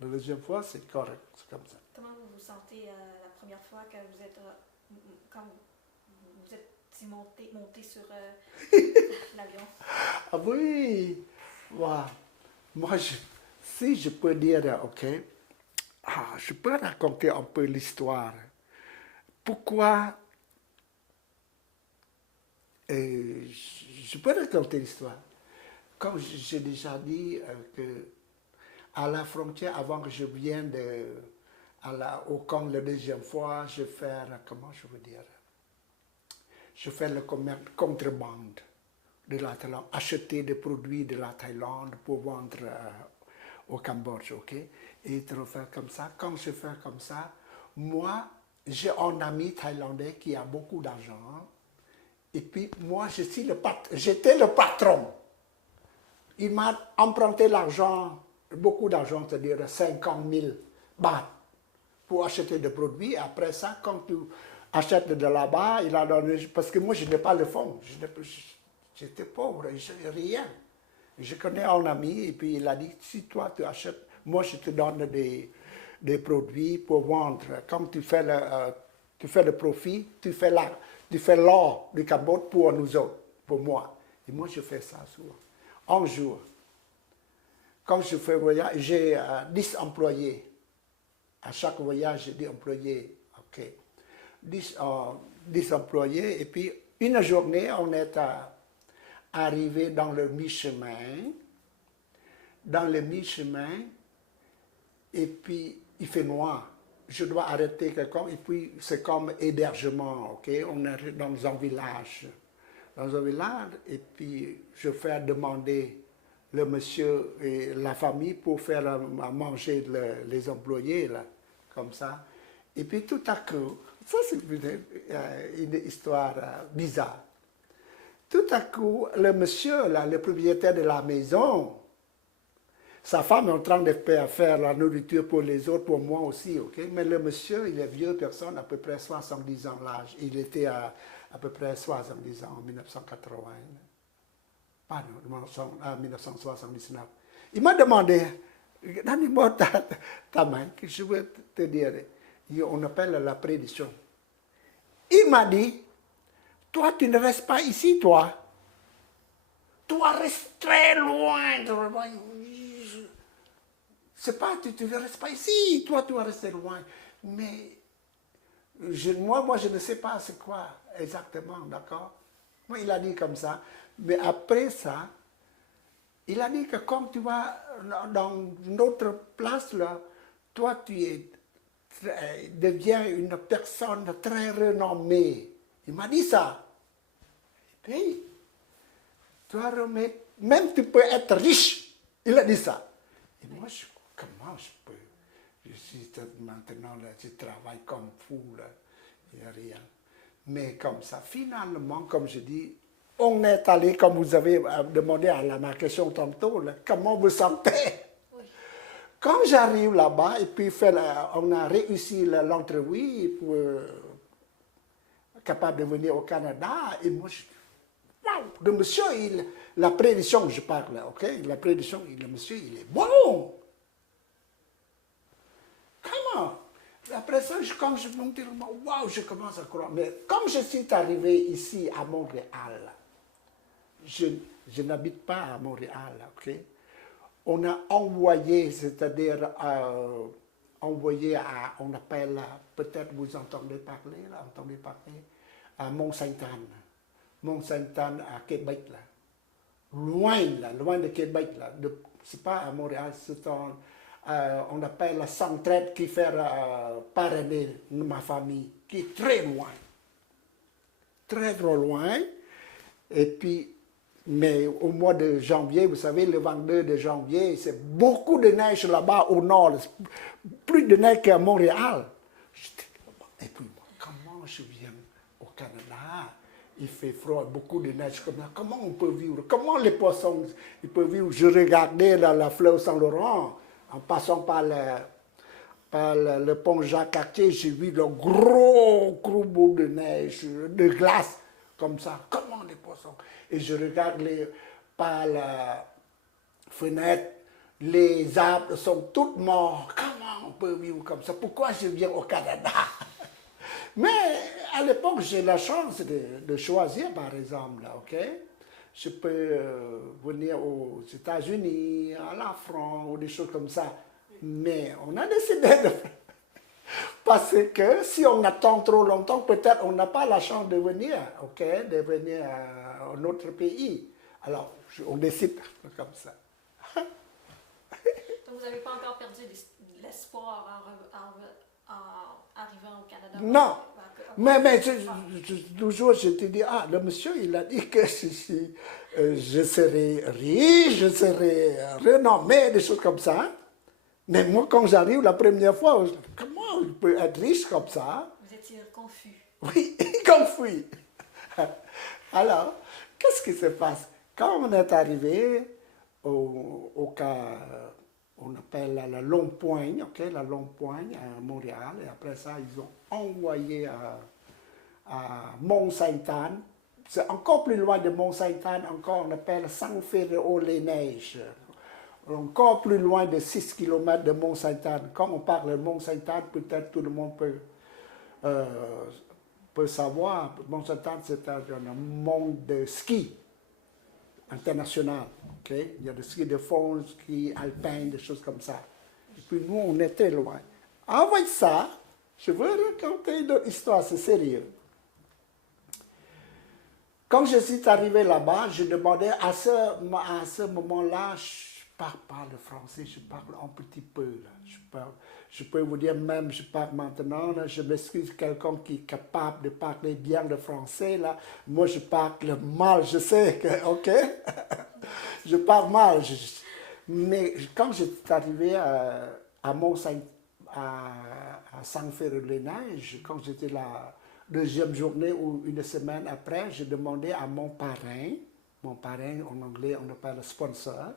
La deuxième fois, c'est correct, c'est comme ça. Comment vous vous sentez la première fois quand vous êtes, monté sur l'avion? Ah oui! Wow. Moi, si je peux dire, ok, je peux raconter un peu l'histoire. Pourquoi je peux raconter l'histoire. Comme j'ai déjà dit, que à la frontière, avant que je vienne Quand la deuxième fois, je fais, comment je veux dire, je fais le commerce contrebande de la Thaïlande, acheter des produits de la Thaïlande pour vendre au Cambodge, ok? Et de faire comme ça. Quand je fais comme ça, moi, j'ai un ami thaïlandais qui a beaucoup d'argent. Et puis, moi, j'étais le patron. Il m'a emprunté l'argent, beaucoup d'argent, c'est-à-dire 50 000 bahts, pour acheter des produits. Après ça, quand tu achètes de là-bas, il a donné, parce que moi, je n'ai pas le fonds. J'étais pauvre, je n'ai rien. Je connais un ami, et puis il a dit, si toi, tu achètes, moi, je te donne des produits pour vendre. Quand tu fais le profit, tu fais l'or du Cambodge pour nous autres, pour moi. Et moi, je fais ça souvent. Un jour, quand je fais voyage, j'ai 10 employés. À chaque voyage, j'ai 10 employés. OK. 10 employés. Et puis, une journée, on est arrivé dans le mi-chemin. Dans le mi-chemin, et puis il fait noir. Je dois arrêter quelqu'un, et puis c'est comme hébergement, ok? On est dans un village. Dans un village, et puis je fais demander le monsieur et la famille pour faire à manger les employés, là, comme ça. Et puis tout à coup, ça c'est une histoire bizarre. Tout à coup, le monsieur, là, le propriétaire de la maison, sa femme est en train de faire la nourriture pour les autres, pour moi aussi, ok? Mais le monsieur, il est vieux personne, à peu près 70 ans l'âge. Il était à peu près 70 ans en 1980. Pardon, en 1979. Il m'a demandé, donne-moi ta main, que je veux te dire. On appelle la prédiction. Il m'a dit, toi, tu ne restes pas ici, toi. Toi, reste très loin. C'est pas, tu ne restes pas ici. Toi, tu vas rester loin. Mais moi, je ne sais pas c'est quoi exactement, d'accord? Moi, il a dit comme ça. Mais après ça, il a dit que quand tu vas dans une autre place, là, toi, deviens une personne très renommée. Il m'a dit ça. Et puis, toi, même tu peux être riche. Il a dit ça. Et moi, comment je peux? Je suis maintenant là, je travaille comme fou, là. Il n'y a rien. Mais comme ça, finalement, comme je dis, on est allé, comme vous avez demandé à ma question tantôt, là, comment vous sentez? Oui. Quand j'arrive là-bas, et puis on a réussi l'entrevue pour capable de venir au Canada, et moi, wow, le monsieur, la prédiction, je parle, ok? La prédiction, le monsieur, il est bon. Comment? Après ça, quand je monte, wow, je commence à croire. Mais comme je suis arrivé ici à Montréal, je n'habite pas à Montréal, ok? On a envoyé, c'est-à-dire envoyé on appelle, peut-être vous entendez parler, à Mont-Sainte-Anne. Mont-Sainte-Anne à Québec, là. Loin de Québec, là. C'est pas à Montréal, c'est on appelle la centraide qui fait parrainer ma famille, qui est très loin. Très, très loin. Et puis, mais au mois de janvier, vous savez, le 22 de janvier, c'est beaucoup de neige là-bas au nord, plus de neige qu'à Montréal. Et puis, comment je viens au Canada? Il fait froid, beaucoup de neige comme ça. Comment on peut vivre? Comment les poissons ils peuvent vivre? Je regardais la fleuve Saint-Laurent, en passant par le pont Jacques-Cartier, j'ai vu le gros bout de neige, de glace, comme ça. Comment les poissons? Et je regarde par la fenêtre, les arbres sont tous morts. Comment on peut vivre comme ça? Pourquoi je viens au Canada? Mais à l'époque, j'ai la chance de choisir, par exemple, là, ok? Je peux venir aux États-Unis, à la France, ou des choses comme ça. Mais on a décidé de... Parce que si on attend trop longtemps, peut-être on n'a pas la chance de venir, ok? De venir à notre pays. Alors, on décide comme ça. Donc, vous n'avez pas encore perdu l'espoir arrivant au Canada? Non. Mais toujours, je te dis, ah, le monsieur, il a dit que je serai riche, je serai renommé, des choses comme ça. Mais moi, quand j'arrive la première fois, comment il peut être riche comme ça? Vous étiez confus. Oui, confus. Alors, qu'est-ce qui se passe? Quand on est arrivé au cas, on appelle la Longue Poigne, ok, la Longue Poigne à Montréal, et après ça, ils ont envoyé à Mont-Sainte-Anne. C'est encore plus loin de Mont-Sainte-Anne, encore on appelle Saint-Féréo-les-Neiges. Encore plus loin de 6 km de Mont-Sainte-Anne. Quand on parle de Mont-Sainte-Anne, peut-être tout le monde peut savoir. Mont-Sainte-Anne, c'est un monde de ski international. Okay? Il y a des skis de fond, ski alpin, des choses comme ça. Et puis nous, on est très loin. Avec ça, je veux raconter une histoire, c'est sérieux. Quand je suis arrivé là-bas, je demandais à ce moment-là, je parle le français, je parle un petit peu. Là. Je peux vous dire même, je parle maintenant, là, je m'excuse, quelqu'un qui est capable de parler bien le français, là. Moi, je parle mal, je sais que, ok? Je parle mal. Mais quand j'étais arrivé à Saint-Féréo-les-Neiges, quand j'étais la deuxième journée ou une semaine après, j'ai demandé à mon parrain en anglais on appelle le sponsor,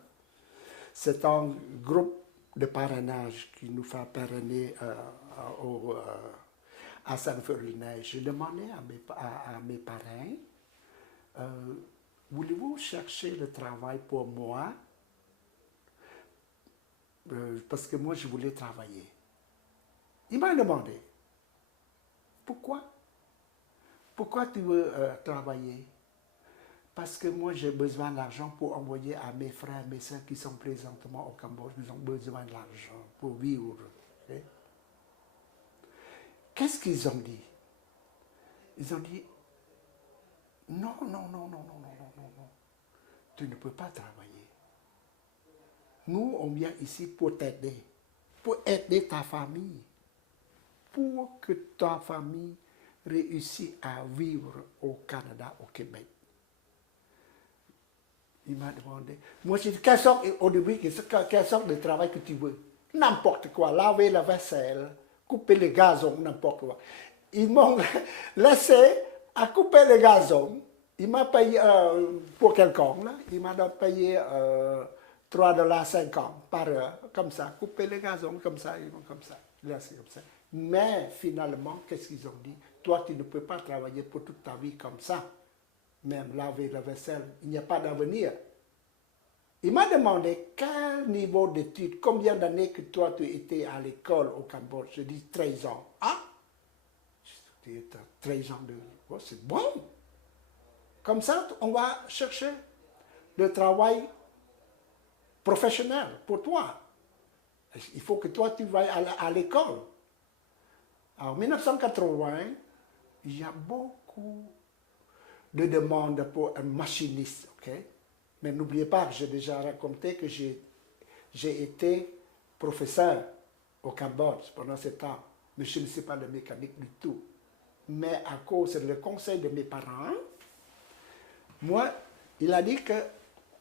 c'est un groupe de parrainage qui nous fait parrainer à Saint-Féréo-les-Neiges. J'ai demandé à mes parrains, voulez-vous chercher le travail pour moi? Parce que moi, je voulais travailler. Il m'a demandé, pourquoi? Pourquoi tu veux travailler? Parce que moi, j'ai besoin d'argent pour envoyer à mes frères, mes soeurs qui sont présentement au Cambodge. Ils ont besoin d'argent pour vivre. Okay? Qu'est-ce qu'ils ont dit? Ils ont dit, non. Tu ne peux pas travailler. Nous, on vient ici pour t'aider. Pour aider ta famille. Pour que ta famille réussisse à vivre au Canada, au Québec. Il m'a demandé. Moi, j'ai dit, au début, quelle sorte de travail que tu veux? N'importe quoi. Laver la vaisselle, couper le gazon, n'importe quoi. Ils m'ont laissé à couper le gazon. Il m'a payé, pour quelqu'un, là, il m'a payé $3,50 par heure, comme ça. Couper le gazon, comme ça, laissé comme ça. Mais finalement, qu'est-ce qu'ils ont dit? Toi, tu ne peux pas travailler pour toute ta vie comme ça. Même laver la vaisselle, il n'y a pas d'avenir. Il m'a demandé quel niveau d'études, combien d'années que toi tu étais à l'école au Cambodge. Je dis 13 ans. Ah, je dis 13 ans de... Oh, c'est bon. Comme ça, on va chercher le travail professionnel pour toi. Il faut que toi tu vayes à l'école. En 1980, il y a beaucoup de demandes pour un machiniste, ok? Mais n'oubliez pas que j'ai déjà raconté que j'ai été professeur au Cambodge pendant ce temps, mais je ne sais pas de mécanique du tout. Mais à cause du conseil de mes parents, moi, il a dit que,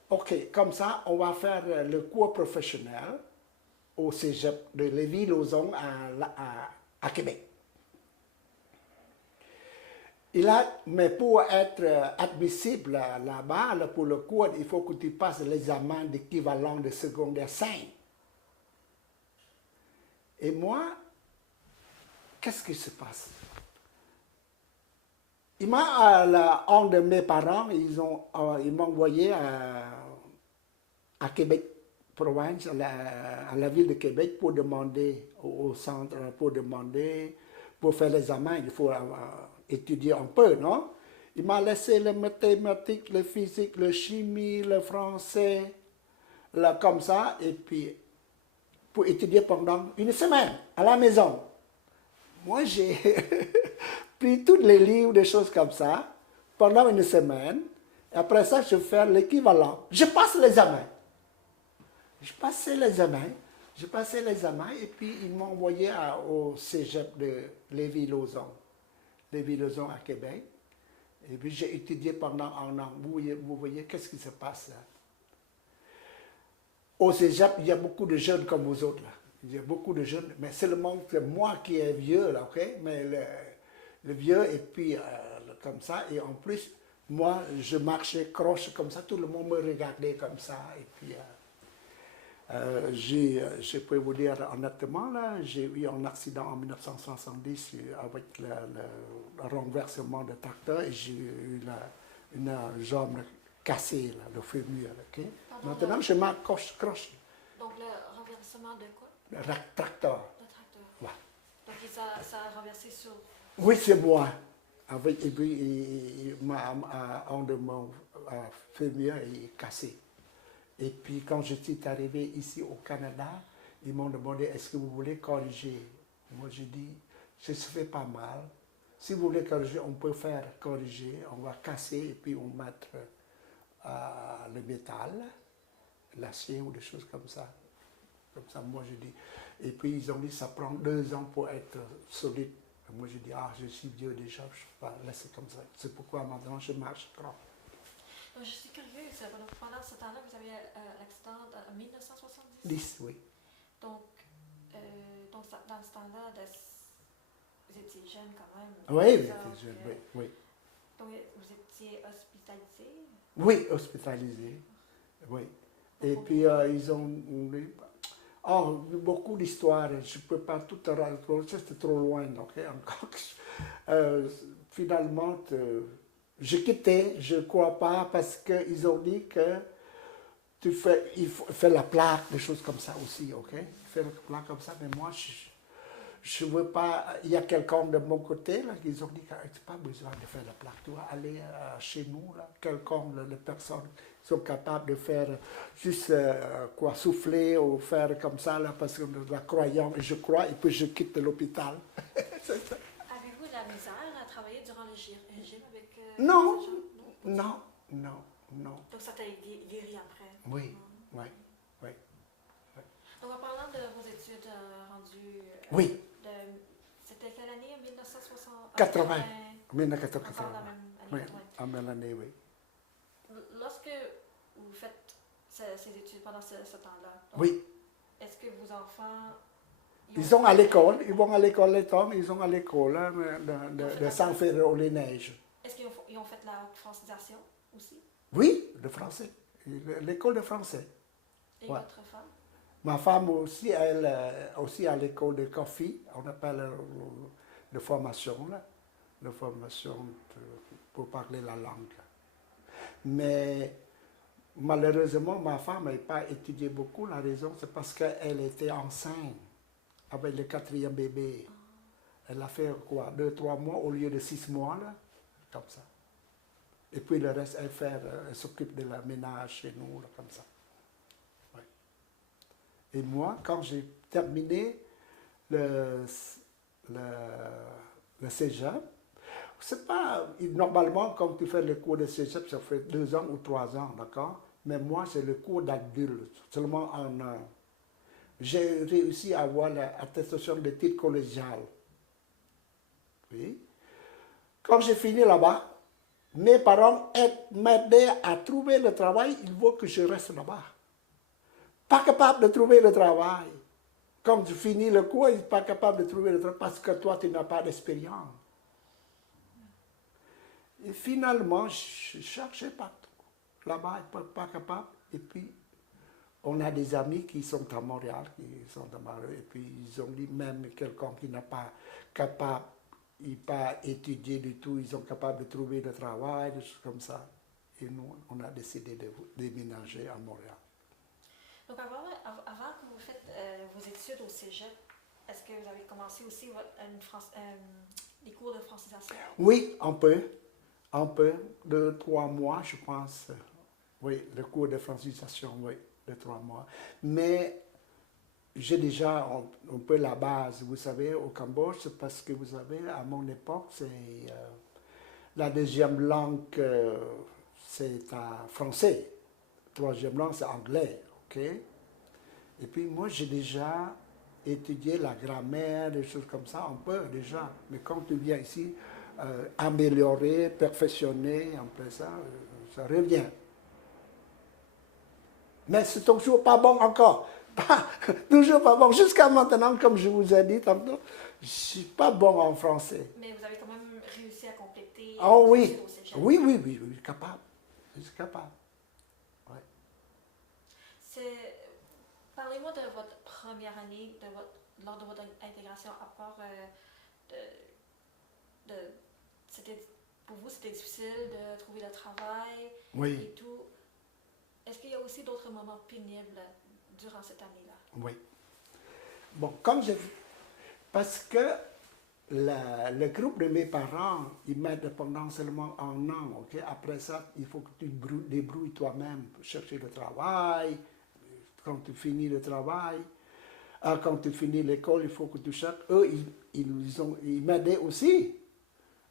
ok, comme ça, on va faire le cours professionnel au cégep de Lévis-Lauzon à Québec. Mais pour être admissible là-bas, pour le cours, il faut que tu passes l'examen d'équivalent de secondaire 5. Et moi, qu'est-ce qui se passe? Un de mes parents, ils m'ont envoyé à Québec, province, à la ville de Québec, pour demander au centre, pour faire l'examen, il faut étudier un peu, non? Il m'a laissé les mathématiques, le physique, le chimie, le français, comme ça, et puis pour étudier pendant une semaine à la maison. Moi, j'ai pris tous les livres, des choses comme ça, pendant une semaine. Et après ça, je fais l'équivalent. Je passe l'examen. Je passais l'examen. J'ai passé l'examen et puis ils m'ont envoyé au cégep de Lévis-Lauzon. Lévis-Lauzon à Québec. Et puis j'ai étudié pendant un an. Vous voyez qu'est-ce qui se passe là. Au cégep, il y a beaucoup de jeunes comme vous autres là. Il y a beaucoup de jeunes, mais seulement que moi qui est vieux là, ok? Mais le vieux et puis comme ça. Et en plus, moi, je marchais croche comme ça. Tout le monde me regardait comme ça. Et puis je peux vous dire honnêtement, là, j'ai eu un accident en 1970 avec le renversement de tracteur et j'ai eu une jambe cassée, là, le fémur. Okay? Maintenant, je marche croche. Donc, le renversement de quoi? Le tracteur. Le tracteur. Ouais. Donc, ça a renversé sur... Oui, c'est moi. Avec, et puis, un de mon fémur est cassé. Et puis, quand je suis arrivé ici au Canada, ils m'ont demandé, est-ce que vous voulez corriger? Moi, j'ai dit, je ne fais pas mal. Si vous voulez corriger, on peut faire corriger. On va casser et puis on va mettre le métal, l'acier ou des choses comme ça. Comme ça, moi, je dis. Et puis, ils ont dit, ça prend 2 ans pour être solide. Et moi, j'ai dit, je suis vieux déjà, je ne peux pas laisser comme ça. C'est pourquoi maintenant, je marche trop. Donc, je suis curieuse. Pendant ce temps-là, vous avez l'accident en 1970? 10, oui. Donc dans ce temps-là, vous étiez jeune quand même. Oui, j'étais jeune, oui. Donc, vous étiez hospitalisé? Oui, hospitalisé. Oui. Et puis, ils ont beaucoup d'histoires. Je ne peux pas tout raconter, c'est trop loin. Donc, encore. Finalement, j'ai quitté, je ne crois pas, parce qu'ils ont dit que il faut la plaque, des choses comme ça aussi, ok? Faire la plaque comme ça, mais moi, je ne veux pas. Il y a quelqu'un de mon côté, là, qui ont dit que tu n'as pas besoin de faire la plaque. Tu vas aller chez nous, là, quelqu'un, les personnes qui sont capables de faire juste souffler ou faire comme ça, là, parce que la croyance, je crois, et puis je quitte l'hôpital. C'est ça. Avez-vous de la misère à travailler durant le régime avec Non, ces gens? non. Donc, ça t'a guéri après? Oui. Donc, en parlant de vos études rendues... Oui. C'était quelle année? 1960? 80. 1980. 1980. Encore la même Oui, année. en même année, oui. Lorsque vous faites ces études pendant ce temps-là, Oui. est-ce que vos enfants... Ils sont à l'école, ils vont à l'école, ils sont à l'école hein, de Saint-Féréol-les-Neiges. Est-ce qu'ils ont fait la francisation aussi? Oui, le français. L'école de français. Et votre femme? Ma femme aussi, elle aussi à l'école de Coffee, on appelle de formation, là, de formation pour parler la langue. Mais malheureusement, ma femme n'a pas étudié beaucoup. La raison, c'est parce qu'elle était enceinte avec le 4e bébé. Elle a fait quoi, 2-3 mois au lieu de 6 mois, là, comme ça. Et puis le reste, elle s'occupe de la ménage chez nous, là, comme ça. Ouais. Et moi, quand j'ai terminé le cégep, c'est pas, normalement, quand tu fais le cours de cégep, ça fait 2 ans ou 3 ans, d'accord? Mais moi, c'est le cours d'adulte, seulement en an. J'ai réussi à avoir l'attestation de titre collégial. Oui. Quand j'ai fini là-bas, mes parents m'aidaient à trouver le travail, il faut que je reste là-bas. Pas capable de trouver le travail. Quand tu finis le cours, il n'est pas capable de trouver le travail parce que toi, tu n'as pas d'expérience. Et finalement, je cherchais partout. Là-bas, ils ne sont pas capables. Et puis, on a des amis qui sont à Montréal, et puis ils ont dit même quelqu'un qui n'a pas capable, il n'a pas étudié du tout, ils sont capables de trouver le travail, des choses comme ça. Et nous, on a décidé de déménager à Montréal. Donc avant que vous faites vos études au cégep, est-ce que vous avez commencé aussi des cours de francisation? Oui, un peu. 2-3 mois, je pense. Oui, le cours de francisation, oui, de 3 mois. Mais j'ai déjà un peu la base. Vous savez, au Cambodge, c'est parce que vous savez, à mon époque, c'est la deuxième langue, c'est français. Troisième langue, c'est anglais, ok? Et puis moi, j'ai déjà étudié la grammaire, des choses comme ça, un peu déjà. Mais quand tu viens ici, améliorer, perfectionner, après ça, ça revient. Mais c'est toujours pas bon encore. Toujours pas bon. Jusqu'à maintenant, comme je vous ai dit tantôt, je ne suis pas bon en français. Mais vous avez quand même réussi à compléter Oh vos oui, études au cégep. oui, capable. Je suis capable. Ouais. Parlez-moi de votre première année, lors de votre intégration, à part de, pour vous, c'était difficile de trouver le travail Oui, et tout. Est-ce qu'il y a aussi d'autres moments pénibles durant cette année-là? oui. Bon, comme je... Parce que le groupe de mes parents, ils m'aident pendant seulement un an, ok? Après ça, il faut que tu te débrouilles toi-même pour chercher le travail. Quand tu finis le travail, quand tu finis l'école, il faut que tu cherches. Eux, ils m'aidaient aussi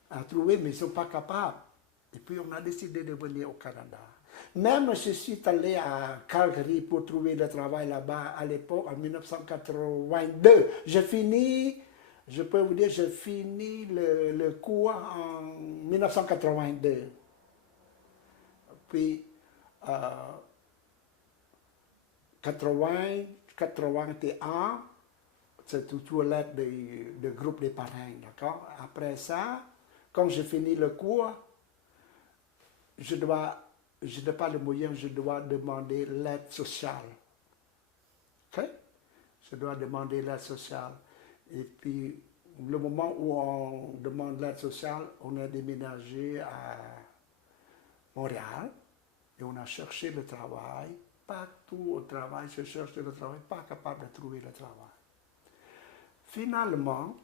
à trouver, mais ils ne sont pas capables. Et puis, on a décidé de venir au Canada. Même je suis allé à Calgary pour trouver le travail là-bas à l'époque, en 1982. Je peux vous dire, j'ai fini le cours en 1982. Puis, 80, 81, c'est toujours l'aide de groupe des parrains, d'accord? Après ça, quand j'ai fini le cours, je n'ai pas le moyen, je dois demander l'aide sociale. Ok? Je dois demander l'aide sociale. Et puis, le moment où on demande l'aide sociale, on a déménagé à Montréal et on a cherché le travail. Partout au travail, je cherchais le travail, pas capable de trouver le travail. Finalement,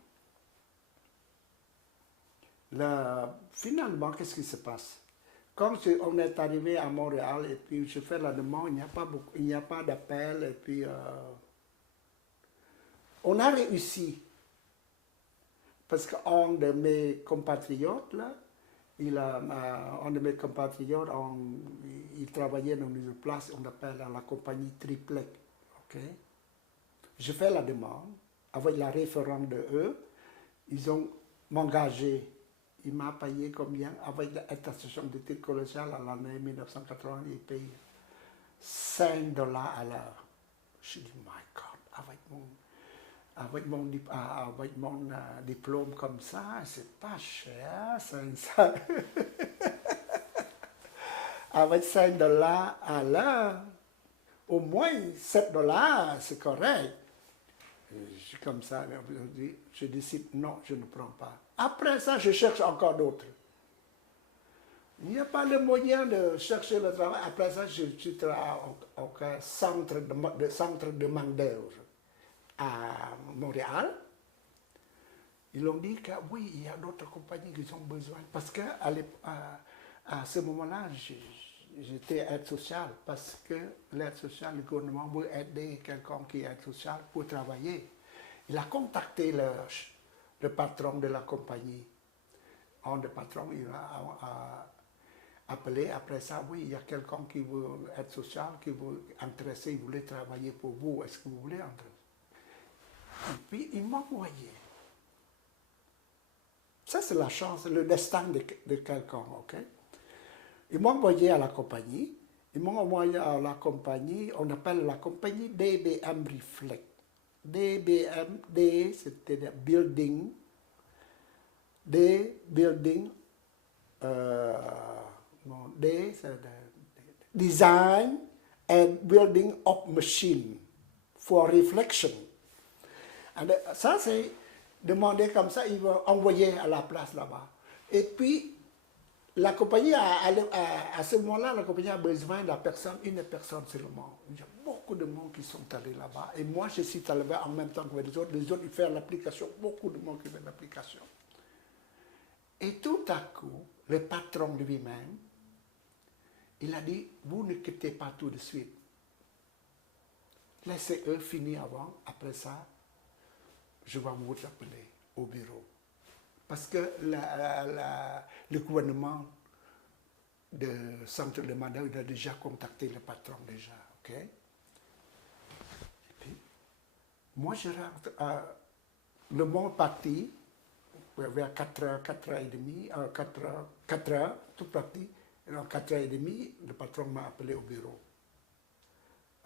qu'est-ce qui se passe? Quand on est arrivé à Montréal et puis je fais la demande, il n'y a pas d'appel et puis on a réussi. Parce qu'un de mes compatriotes, là, un de mes compatriotes, il travaillait dans une place, on appelle la compagnie Triplec. Okay? Je fais la demande avec la référence de eux. Ils ont m'engagé. Il m'a payé combien? Avec l'attestation de titre collégial à l'année 1980, il paye $5 à l'heure. Je dis, my God, avec mon diplôme comme ça, c'est pas cher, 500. Avec $5 à l'heure, au moins $7, c'est correct. Je suis comme ça, je décide, non, je ne prends pas. Après ça, je cherche encore d'autres. Il n'y a pas le moyen de chercher le travail. Après ça, je suis au centre de main-d'œuvre à Montréal. Ils ont dit que oui, il y a d'autres compagnies qui ont besoin. Parce qu'à à ce moment-là, j'étais aide sociale. Parce que l'aide sociale, le gouvernement veut aider quelqu'un qui est aide sociale pour travailler. Il a contacté le patron de la compagnie. Un des patrons, il a appelé après ça, oui, il y a quelqu'un qui veut être social, qui veut intéresser, il voulait travailler pour vous, est-ce que vous voulez entrer? Et puis, il m'a envoyé. Ça, c'est la chance, le destin de quelqu'un, ok? Ils m'ont envoyé à la compagnie. Ils m'ont envoyé à la compagnie, on appelle la compagnie DBM Reflect. DBM, D, c'était building. D, building. D, c'est design and building of machine for reflection. Ça, c'est demandé comme ça, ils vont envoyer à la place là-bas. Et puis, la compagnie, à ce moment-là, la compagnie a besoin de une personne seulement. Il y a beaucoup de monde qui sont allés là-bas. Et moi, je suis allé en même temps que les autres. Les autres, ils font l'application. Beaucoup de monde qui fait l'application. Et tout à coup, le patron lui-même, il a dit, vous ne quittez pas tout de suite. Laissez-eux finir avant. Après ça, je vais vous appeler au bureau. Parce que le gouvernement de centre de mandat, il a déjà contacté le patron déjà. Okay? Et Moi, je rentre, le monde parti, vers 4h, 4h30, 4h, tout parti. Et à 4h30, le patron m'a appelé au bureau.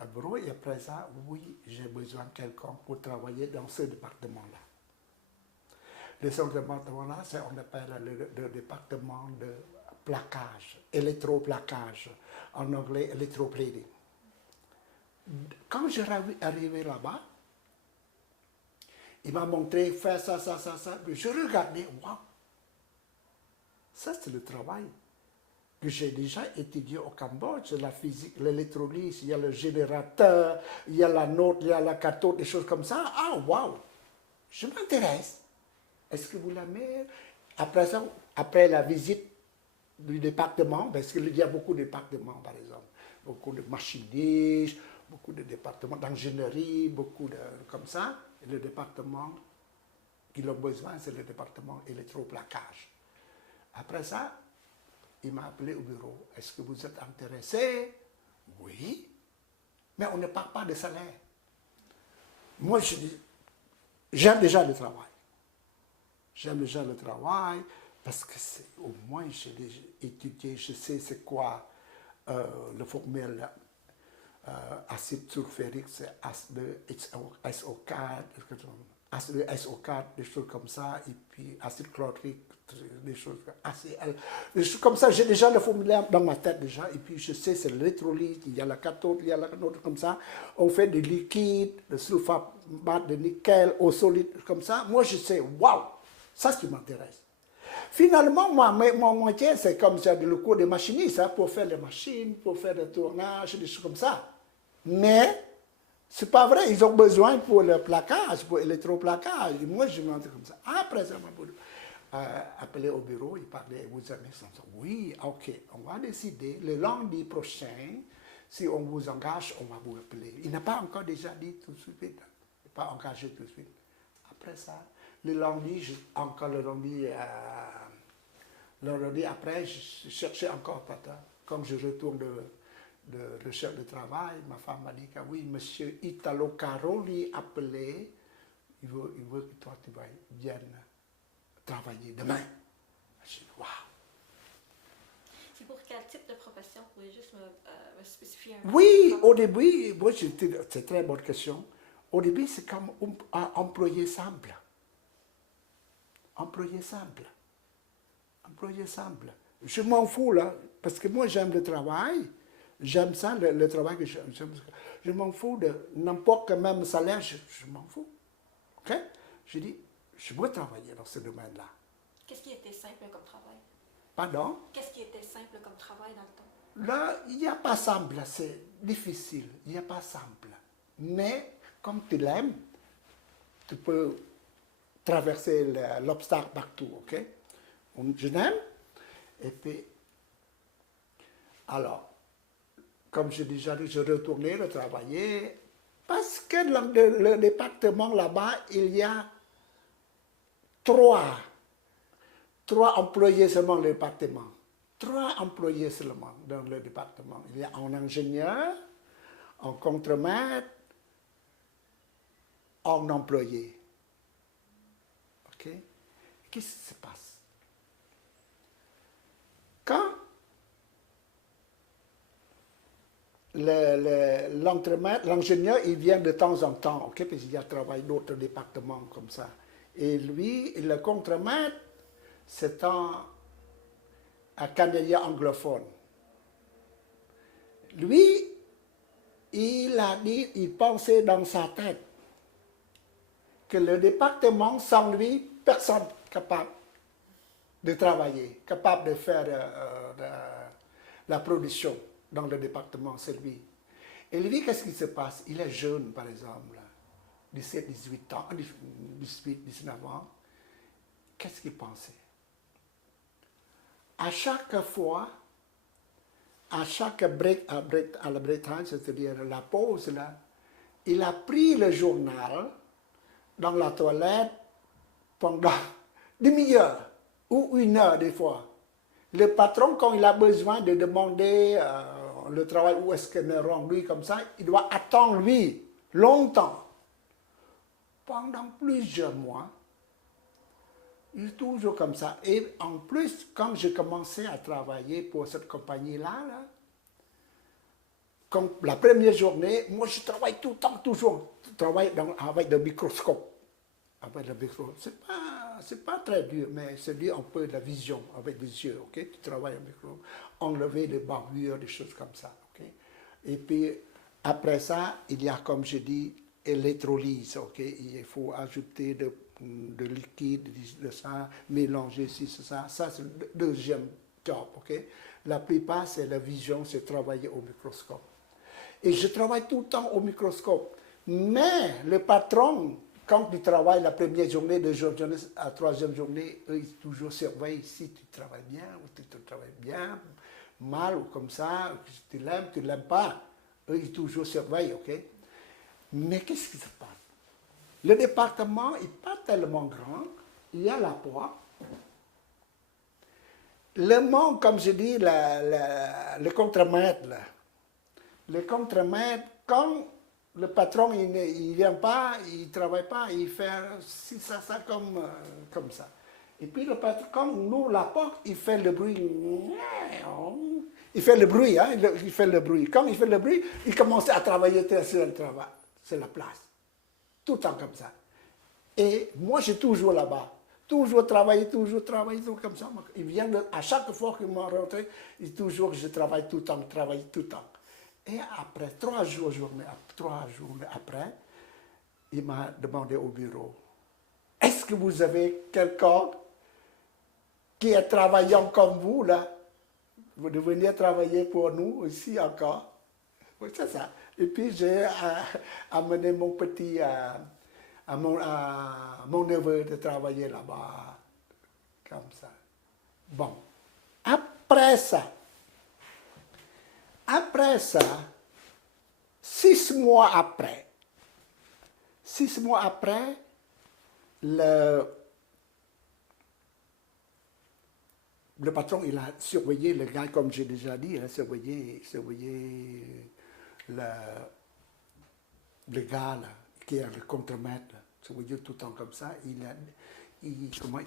Au bureau, et après ça, oui, j'ai besoin de quelqu'un pour travailler dans ce département-là. Ce département-là, on appelle le département de plaquage, électroplaquage, en anglais électroplating. Quand je suis arrivé là-bas, il m'a montré faire ça. Je regardais, waouh, ça c'est le travail que j'ai déjà étudié au Cambodge, la physique, l'électrolyse, il y a le générateur, il y a la note, il y a la cathode, des choses comme ça. Ah, waouh, je m'intéresse. Est-ce que vous l'aimez? Après ça, après la visite du département, parce qu'il y a beaucoup de départements, par exemple, beaucoup de machinistes, beaucoup de départements d'ingénierie, beaucoup de comme ça. Et le département qu'ils ont besoin, c'est le département électroplaquage. Après ça, il m'a appelé au bureau. Est-ce que vous êtes intéressé? Oui. Mais on ne parle pas de salaire. Moi, je dis, j'aime déjà le travail. J'aime déjà le travail parce que au moins j'ai étudié, je sais c'est quoi le formule acide sulfurique, c'est SO4, acide SO4, des choses comme ça, et puis acide chlorhydrique, des choses ACL, des choses comme ça. J'ai déjà le formulaire dans ma tête déjà, et puis je sais c'est l'électrolyse, il y a la cathode, il y a la cathode comme ça. On fait des liquides, le sulfate de nickel, eau solide comme ça. Moi je sais, waouh, ça ce qui m'intéresse. Finalement, moi, mon métier, c'est comme ça, le cours de machinistes, hein, pour faire les machines, pour faire le tournage, des choses comme ça. Mais, c'est pas vrai, ils ont besoin pour le plaquage, pour l'électroplaquage. Et moi, je m'entends comme ça. Après ça, appelé au bureau, il parlait, vous aimez ça? Oui, ok, on va décider le lundi prochain, si on vous engage, on va vous appeler. Il n'a pas encore déjà dit tout de suite, il n'est pas engagé tout de suite. Après ça, le lundi, le lundi après, je cherchais encore Tata. Quand je retourne de recherche de travail, ma femme m'a dit que oui, monsieur Italo Caroli appelé, il veut que toi tu viennes travailler demain. Je dis, waouh! C'est pour quel type de profession? Vous pouvez juste me spécifier un peu? Oui, au début, c'est une très bonne question. Au début, c'est comme un employé simple. Employé simple. Employé simple. Je m'en fous là, parce que moi j'aime le travail, j'aime ça, le travail que j'aime. Je m'en fous de n'importe quel même salaire, je m'en fous. Ok? Je dis, je veux travailler dans ce domaine-là. Qu'est-ce qui était simple comme travail? Pardon? Qu'est-ce qui était simple comme travail dans le temps? Là, il n'y a pas simple, c'est difficile, il n'y a pas simple. Mais comme tu l'aimes, tu peux traverser l'obstacle partout, ok? Je l'aime, et puis, alors, comme j'ai déjà dit, je retournais travailler, parce que le département là-bas, il y a trois employés seulement dans le département. 3 employés seulement dans le département. Il y a un ingénieur, un contremaître, un employé. Ok? Qu'est-ce qui se passe? Quand l'ingénieur, il vient de temps en temps, ok, parce qu'il y a travaillé d'autres départements comme ça. Et lui, le contremaître, c'est un Canadien anglophone. Lui, il a dit, il pensait dans sa tête que le département, sans lui, personne capable de travailler, capable de faire la production dans le département, c'est lui. Et lui, qu'est-ce qui se passe? Il est jeune, par exemple, 17, 18 ans, 18, 19 ans. Qu'est-ce qu'il pensait? À chaque fois, à chaque break, à la break time, c'est-à-dire la pause, là, il a pris le journal dans la toilette pendant demi-heure ou 1 heure des fois. Le patron, quand il a besoin de demander le travail, où est-ce qu'il me rend lui comme ça, il doit attendre lui longtemps pendant plusieurs mois. Il est toujours comme ça. Et en plus, quand j'ai commencé à travailler pour cette compagnie-là, là, comme la première journée, moi je travaille tout le temps, toujours. Je travaille avec le microscope. Avec le microscope. C'est pas très dur, mais c'est dur un peu la vision, avec les yeux, ok? Tu travailles avec le microscope. Enlever les barbures, des choses comme ça, ok? Et puis, après ça, il y a, comme je dis, électrolyse, ok? Il faut ajouter de liquide, de ça, mélanger ci, ça. Ça, c'est le deuxième job, ok? La plupart, c'est la vision, c'est travailler au microscope. Et je travaille tout le temps au microscope. Mais le patron, quand tu travailles la première journée, deuxième journée, la troisième journée, eux, ils toujours surveillent si tu travailles bien ou tu travailles bien, mal ou comme ça, tu l'aimes pas. Eux, ils toujours surveillent, ok? Mais qu'est-ce qui se passe? Le département n'est pas tellement grand. Il y a la porte. Le monde, comme je dis, le contremaître, là. Le contremaître, quand le patron il ne vient pas, il ne travaille pas, il fait ça comme ça. Et puis le patron, comme nous, la porte, il fait le bruit. Il fait le bruit, hein, il fait le bruit. Quand il fait le bruit, il commence à travailler sur le travail, sur la place. Tout le temps comme ça. Et moi, je suis toujours là-bas. Toujours travailler comme ça. Il vient à chaque fois qu'il m'a rentré, il toujours, je travaille tout le temps, travaille tout le temps. Et après, 3 journées après, il m'a demandé au bureau, est-ce que vous avez quelqu'un qui est travaillant comme vous, là? Vous devez venir travailler pour nous ici encore. Oui, c'est ça. Et puis, j'ai amené mon petit, mon neveu de travailler là-bas, comme ça. Bon, après ça, 6 mois après, le patron, il a surveillé le gars, comme j'ai déjà dit, il a surveillé le gars là, qui est le contremaître, surveillé tout le temps comme ça. Il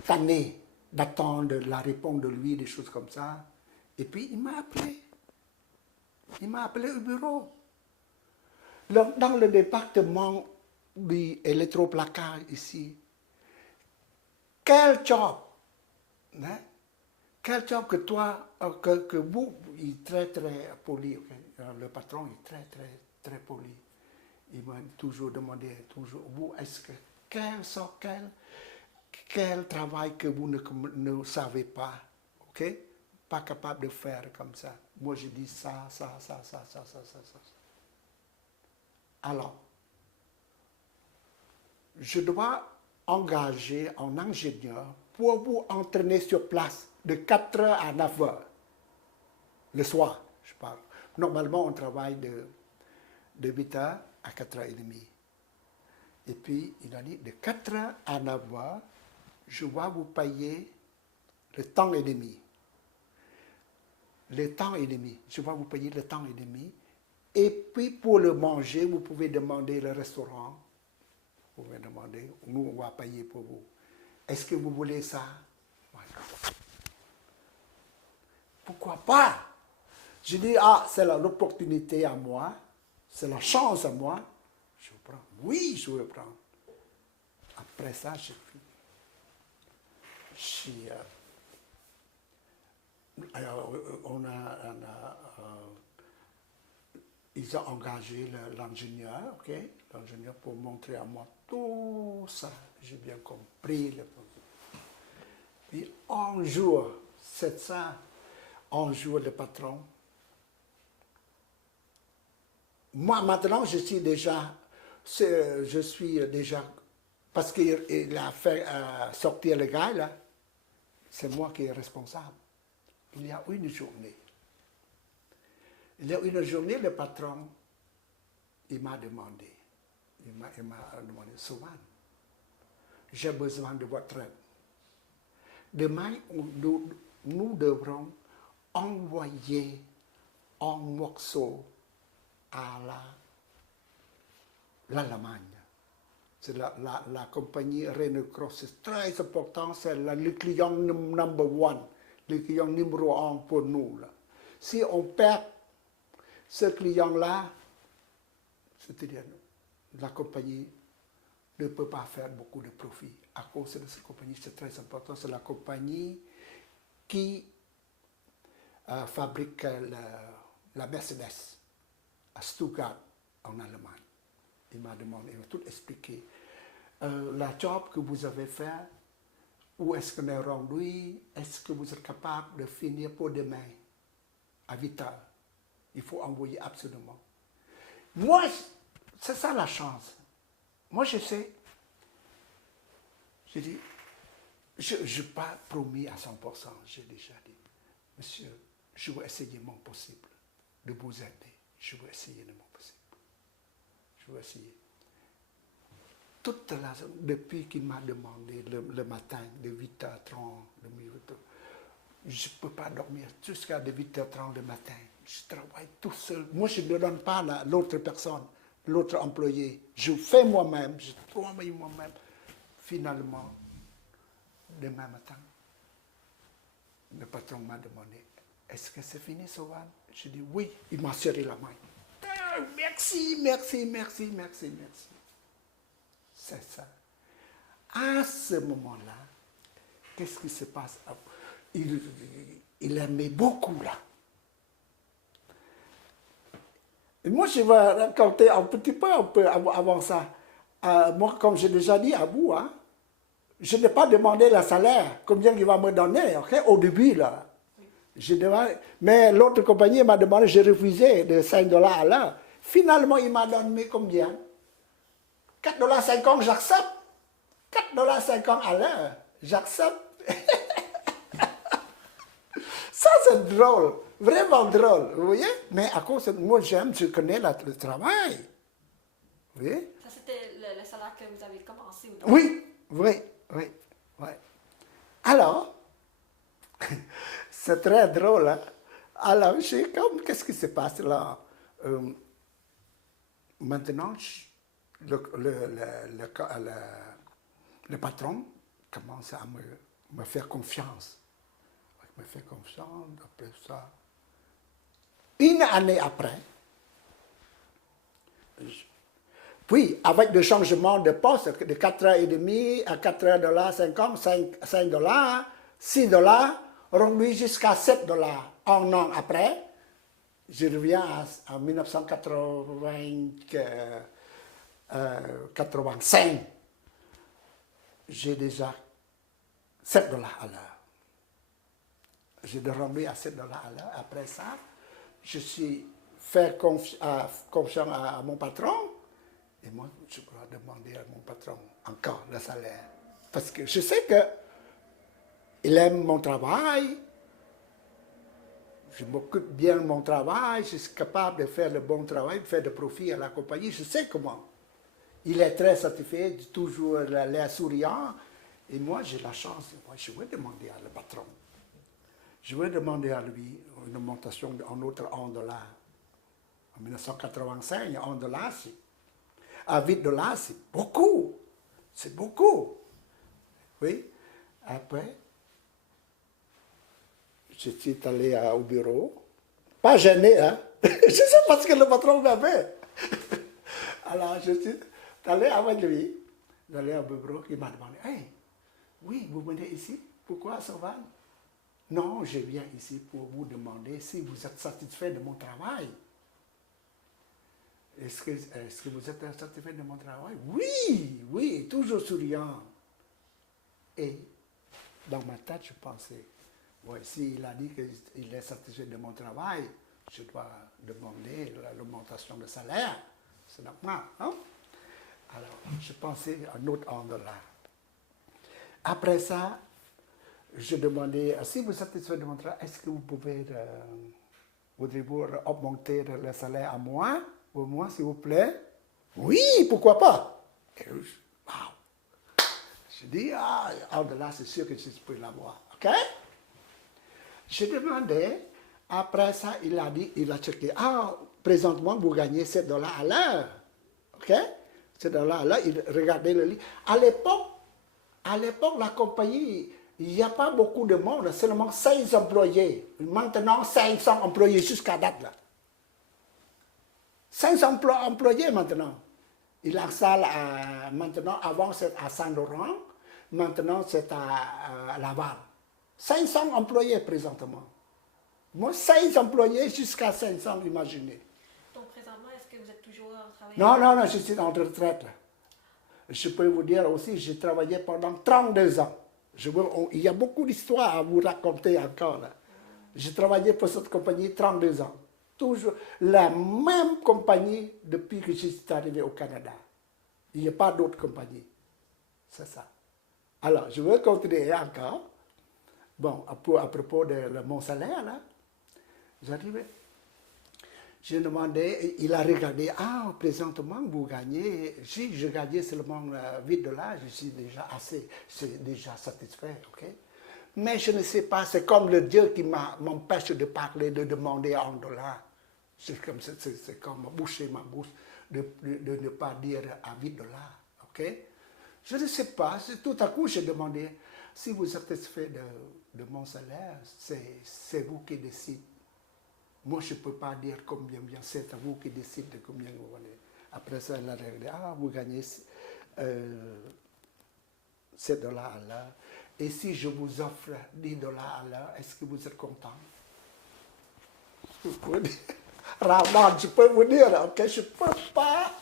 tannait d'attendre la réponse de lui, des choses comme ça. Et puis, il m'a appelé. Il m'a appelé au bureau. Dans le département de l'électroplacage ici, quel job, hein? Quel job que toi, que vous, il est très, très poli. Okay? Le patron est très, très, très poli. Il m'a toujours demandé, vous, est-ce que quel travail que vous ne savez pas, ok? Pas capable de faire comme ça. Moi, je dis ça. Alors, je dois engager un ingénieur pour vous entraîner sur place de 4 heures à 9 heures. Le soir, je parle. Normalement, on travaille de 8 heures à 4h30. Et puis, il a dit, de 4 heures à 9 heures, je vais vous payer le temps et demi. Le temps et demi. Je vais vous payer le temps et demi. Et puis, pour le manger, vous pouvez demander le restaurant. Vous pouvez demander, nous, on va payer pour vous. Est-ce que vous voulez ça? Voilà. Pourquoi pas? Je dis, c'est l'opportunité à moi, c'est la chance à moi. Je prends. Oui, je veux prendre. Après ça, ils ont engagé l'ingénieur, ok? L'ingénieur pour montrer à moi tout ça. J'ai bien compris. Puis un jour, c'est ça, un jour le patron. Moi, maintenant, je suis déjà, parce qu'il a fait sortir le gars, là, c'est moi qui est responsable. Il y a une journée, le patron, il m'a demandé, souvent, j'ai besoin de votre aide. Demain, nous devrons envoyer un morceau à l'Allemagne. C'est la compagnie Renault Cross, c'est très important, c'est le client number one, le client numéro un pour nous. Là. Si on perd ce client-là, c'est-à-dire la compagnie ne peut pas faire beaucoup de profit. À cause de cette compagnie, c'est très important, c'est la compagnie qui fabrique la Mercedes à Stuttgart, en Allemagne. Il m'a demandé, il m'a tout expliqué. La job que vous avez fait, où est-ce qu'on est rendu, est-ce que vous êtes capable de finir pour demain, à Vital. Il faut envoyer absolument. Moi, c'est ça la chance. Moi, je sais. J'ai dit, je n'ai pas promis à 100%, j'ai déjà dit, monsieur, je vais essayer mon possible de vous aider. Je vais essayer de mon possible. Je vais essayer. Toute la depuis qu'il m'a demandé le matin, de 8h30, je ne peux pas dormir jusqu'à 8h30 le matin. Je travaille tout seul. Moi, je ne donne pas à l'autre personne, l'autre employé. Je fais moi-même, je travaille moi-même. Finalement, demain matin, le patron m'a demandé, est-ce que c'est fini, Sovan? Je dis oui. Il m'a serré la main. Ah, merci, merci, merci, merci, merci. C'est ça. À ce moment-là, qu'est-ce qui se passe? Il aimait beaucoup, là. Et moi, je vais raconter un petit peu avant ça. Moi, comme j'ai déjà dit à vous, hein, je n'ai pas demandé le salaire, combien il va me donner, okay, au début, là. Mais l'autre compagnie m'a demandé, j'ai refusé de $5 à l'heure. Finalement, il m'a donné combien? $4,50, j'accepte. $4,50 à l'heure, j'accepte. Ça, c'est drôle, vraiment drôle, vous voyez? Mais à cause de moi, je connais le travail. Vous voyez? Ça, c'était le salaire que vous avez commencé? Ou oui, oui, oui, oui. Alors, c'est très drôle. Hein? Alors, qu'est-ce qui se passe là? Maintenant, le patron commence à me faire confiance. Il me fait confiance, après ça. Une année après, puis avec le changement de poste de 4h30 à 4h50, $5, $6, rendu jusqu'à $7. Un an après, je reviens en 1985. J'ai déjà $7 à l'heure. J'ai rendu à $7 à l'heure. Après ça, je suis fait confiance à mon patron. Et moi, je dois demander à mon patron encore le salaire. Parce que je sais qu'il aime mon travail. Je m'occupe bien de mon travail. Je suis capable de faire le bon travail, de faire de profit à la compagnie. Je sais comment. Il est très satisfait, toujours l'air souriant. Et moi, j'ai la chance. Moi, je vais demander à le patron. Je vais demander à lui une augmentation d'un autre $1. En 1985, $1, à $8, c'est beaucoup. C'est beaucoup. Oui. Après, je suis allé au bureau. Pas gêné, hein. Je sais parce que le patron m'avait. Alors, je suis allé avec lui. J'allais au bureau, il m'a demandé, hey, oui, vous venez ici? Pourquoi, Sovan? Non, je viens ici pour vous demander si vous êtes satisfait de mon travail. Est-ce que vous êtes satisfait de mon travail? Oui, oui, toujours souriant. Et dans ma tête, je pensais, ouais, s'il a dit qu'il est satisfait de mon travail, je dois demander l'augmentation de salaire. C'est normal, hein? Alors, je pensais à un autre $1. Après ça, je demandais, si vous êtes satisfait de mon travail, est-ce que vous pouvez, voudrez-vous augmenter le salaire à moi, au moins, s'il vous plaît? Oui, pourquoi pas? Et wow. Je dis, $1, c'est sûr que je peux l'avoir, ok? Je demandais, après ça, il a checké, présentement, vous gagnez $7 à l'heure, ok? Ces dollars-là, ils regardaient le livre. À l'époque, la compagnie, il n'y a pas beaucoup de monde, seulement 16 employés. Maintenant, 500 employés jusqu'à date. Là. 500 employés maintenant. Il installe maintenant, avant c'est à Saint-Laurent, maintenant c'est à Laval. 500 employés présentement. Moi, 16 employés jusqu'à 500, imaginez. Donc présentement, est-ce que vous êtes toujours en travail? Non, je suis en retraite. Là. Je peux vous dire aussi, j'ai travaillé pendant 32 ans. Il y a beaucoup d'histoires à vous raconter encore. Là. J'ai travaillé pour cette compagnie 32 ans. Toujours la même compagnie depuis que je suis arrivé au Canada. Il n'y a pas d'autre compagnie. C'est ça. Alors, je veux continuer encore. Bon, à propos de mon salaire, là, j'arrivais. J'ai demandé, il a regardé, présentement, vous gagnez, si je gagnais seulement $8, je suis déjà déjà satisfait, ok? Mais je ne sais pas, c'est comme le Dieu qui m'empêche de parler, de demander $1. C'est comme boucher ma bouche de ne pas dire à $8, ok? Je ne sais pas, tout à coup j'ai demandé, si vous êtes satisfait de mon salaire, c'est vous qui décidez. Moi, je ne peux pas dire combien bien, c'est à vous qui décidez de combien vous voulez. Après ça, elle a réglé, vous gagnez $7 à l'heure. Et si je vous offre $10 à l'heure, est-ce que vous êtes content? Rarement, je peux vous dire, ok, je ne peux pas.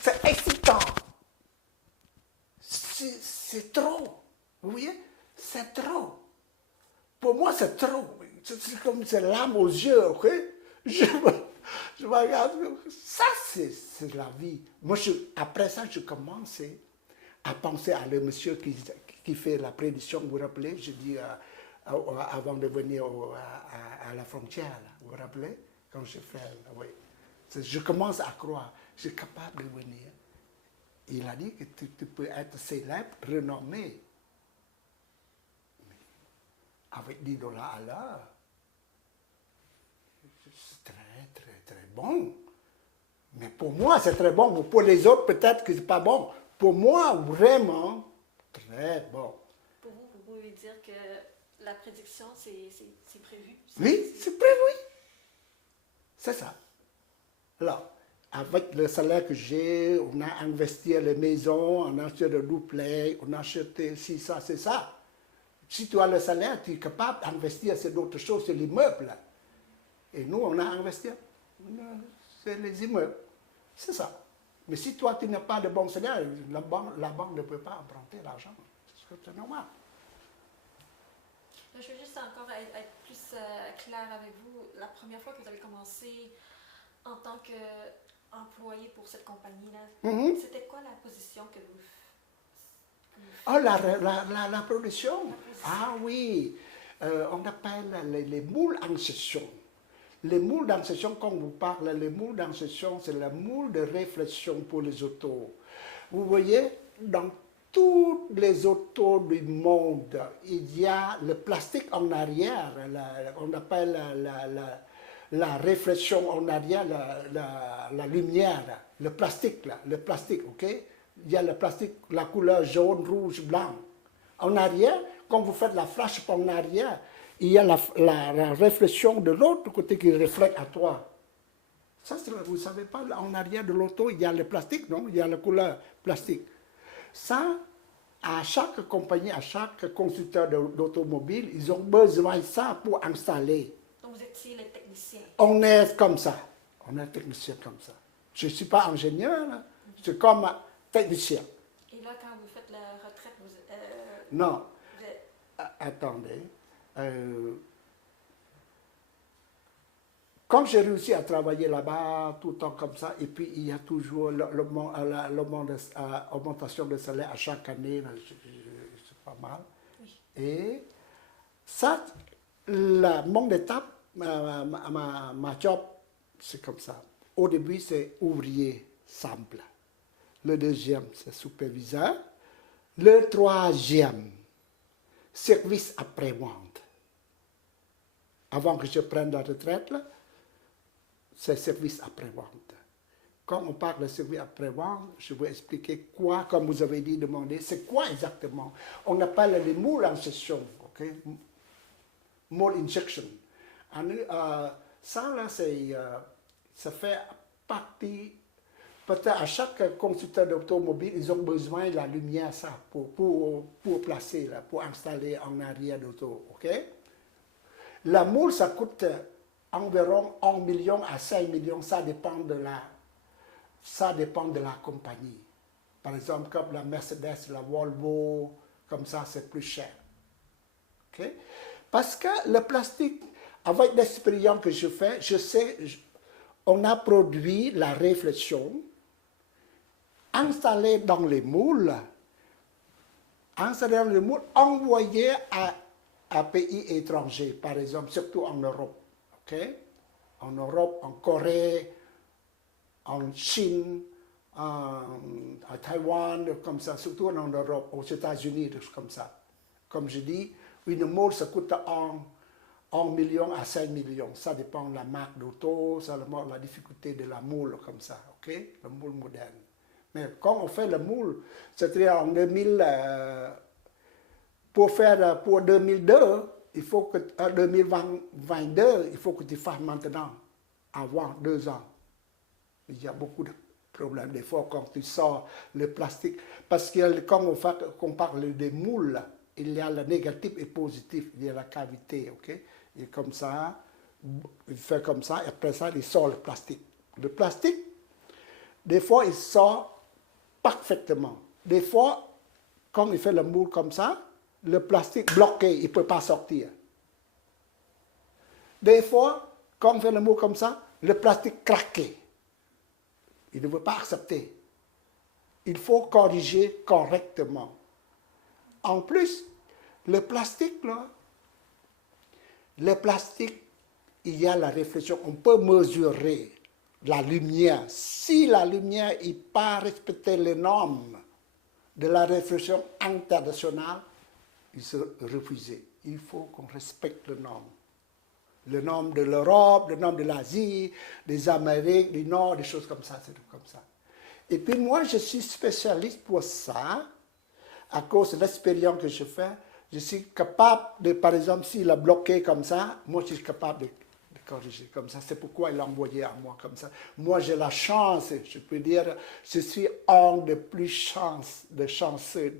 C'est excitant. C'est trop. Vous voyez? C'est trop. Pour moi, c'est trop. C'est comme c'est l'âme aux yeux, ok? Je me regarde. Ça, c'est la vie. Moi, après ça, je commençais à penser à le monsieur qui fait la prédiction. Vous vous rappelez? Je dis avant de venir à la frontière, là, vous vous rappelez? Quand je fais, oui. Je commence à croire. Je suis capable de venir. Il a dit que tu peux être célèbre, renommé. Avec $10 à l'heure, c'est très, très, très bon. Mais pour moi, c'est très bon. Pour les autres, peut-être que ce n'est pas bon. Pour moi, vraiment, très bon. Pour vous, vous pouvez dire que la prédiction, c'est prévu? Oui, c'est prévu. C'est ça. Alors, avec le salaire que j'ai, on a investi les maisons, on a acheté le duplex, on a acheté ci, ça, c'est ça. Si tu as le salaire, tu es capable d'investir sur d'autres choses, c'est l'immeuble. Et nous, on a investi, c'est les immeubles. C'est ça. Mais si toi, tu n'as pas de bon salaire, la banque ne peut pas emprunter l'argent. C'est normal. Je veux juste encore être plus clair avec vous. La première fois que vous avez commencé en tant qu'employé pour cette compagnie-là, c'était quoi la position que vous faites? La production. Ah oui, on appelle les moules en session. Les moules en session, quand on vous parle, les moules en session, c'est la moule de réflexion pour les autos. Vous voyez, dans tous les autos du monde, il y a le plastique en arrière, on appelle la réflexion en arrière, la lumière, le plastique, ok? Il y a le plastique, la couleur jaune, rouge, blanc. En arrière, quand vous faites la flash en arrière, il y a la réflexion de l'autre côté qui reflète à toi. Ça, vous ne savez pas, en arrière de l'auto, il y a le plastique, non? Il y a la couleur plastique. Ça, à chaque compagnie, à chaque constructeur d'automobile, ils ont besoin de ça pour installer. Donc vous étiez le technicien? On est comme ça. On est technicien comme ça. Je ne suis pas ingénieur, c'est comme technicien. Et là, quand vous faites la retraite, non. Attendez. Comme j'ai réussi à travailler là-bas tout le temps comme ça, et puis il y a toujours l'augmentation de salaire à chaque année, c'est pas mal. Oui. Et ça, mon étape, ma job, c'est comme ça. Au début, c'est ouvrier simple. Le deuxième, c'est superviseur. Le troisième, service après-vente. Avant que je prenne la retraite, c'est service après-vente. quand on parle de survie après-vente, je vais expliquer quoi, comme vous avez dit, demander, c'est quoi exactement. On appelle les moules en session, ok? Mold injection. Ça, là, ça fait partie. Peut-être à chaque constructeur d'automobile, ils ont besoin de la lumière, ça, pour placer, là, pour installer en arrière d'auto, ok? La moule, ça coûte environ 1 million à 5 millions, ça dépend de la compagnie. Par exemple, comme la Mercedes, la Volvo, comme ça, c'est plus cher. Okay? Parce que le plastique, avec l'expérience que je fais, je sais, on a produit la réflexion, installée dans les moules, envoyé à pays étrangers, par exemple, surtout en Europe. Okay? En Europe, en Corée, en Chine, à Taïwan, comme ça, surtout en Europe, aux États-Unis, comme ça. Comme je dis, une moule, ça coûte 1 million à 5 millions. Ça dépend de la marque d'auto, ça dépend de la difficulté de la moule, comme ça, ok? La moule moderne. Mais quand on fait la moule, c'est-à-dire en 2000, pour 2002, il faut que, 2022, il faut que tu fasses maintenant, avant 2 ans. Il y a beaucoup de problèmes des fois quand tu sors le plastique. Parce que quand on parle des moules, il y a le négatif et positif, il y a la cavité, ok? Et comme ça, il fait comme ça, et après ça, il sort le plastique. Le plastique, des fois, il sort parfaitement. Des fois, quand il fait le moule comme ça, le plastique bloqué, il ne peut pas sortir. Des fois, quand on fait le moule comme ça, le plastique craqué. Il ne veut pas accepter. Il faut corriger correctement. En plus, le plastique, là, il y a la réflexion. On peut mesurer la lumière. Si la lumière n'est pas respectée les normes de la réflexion internationale, il se refusait. Il faut qu'on respecte les normes. Les normes de l'Europe, les normes de l'Asie, des Amériques, du Nord, des choses comme ça, c'est comme ça. Et puis moi, je suis spécialiste pour ça, à cause de l'expérience que je fais. Je suis capable de, par exemple, s'il a bloqué comme ça, moi je suis capable de corriger comme ça. C'est pourquoi il l'a envoyé à moi comme ça. Moi j'ai la chance, je peux dire, je suis un des plus chanceux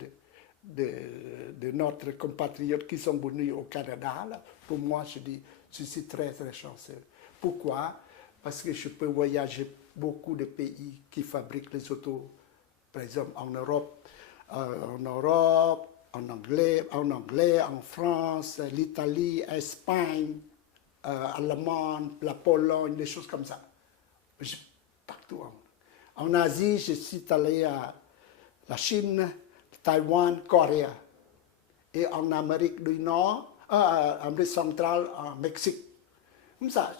de notre compatriotes qui sont venus au Canada. Là. Pour moi, je dis, je suis très très chanceux. Pourquoi? Parce que je peux voyager beaucoup de pays qui fabriquent les autos, par exemple en Europe, en anglais, en France, l'Italie, l'Espagne, l'Allemagne, la Pologne, des choses comme ça. Partout. En Asie, je suis allé à la Chine, Taïwan, Corée. Et en Amérique du Nord, en Amérique centrale, en Mexique. Comme ça,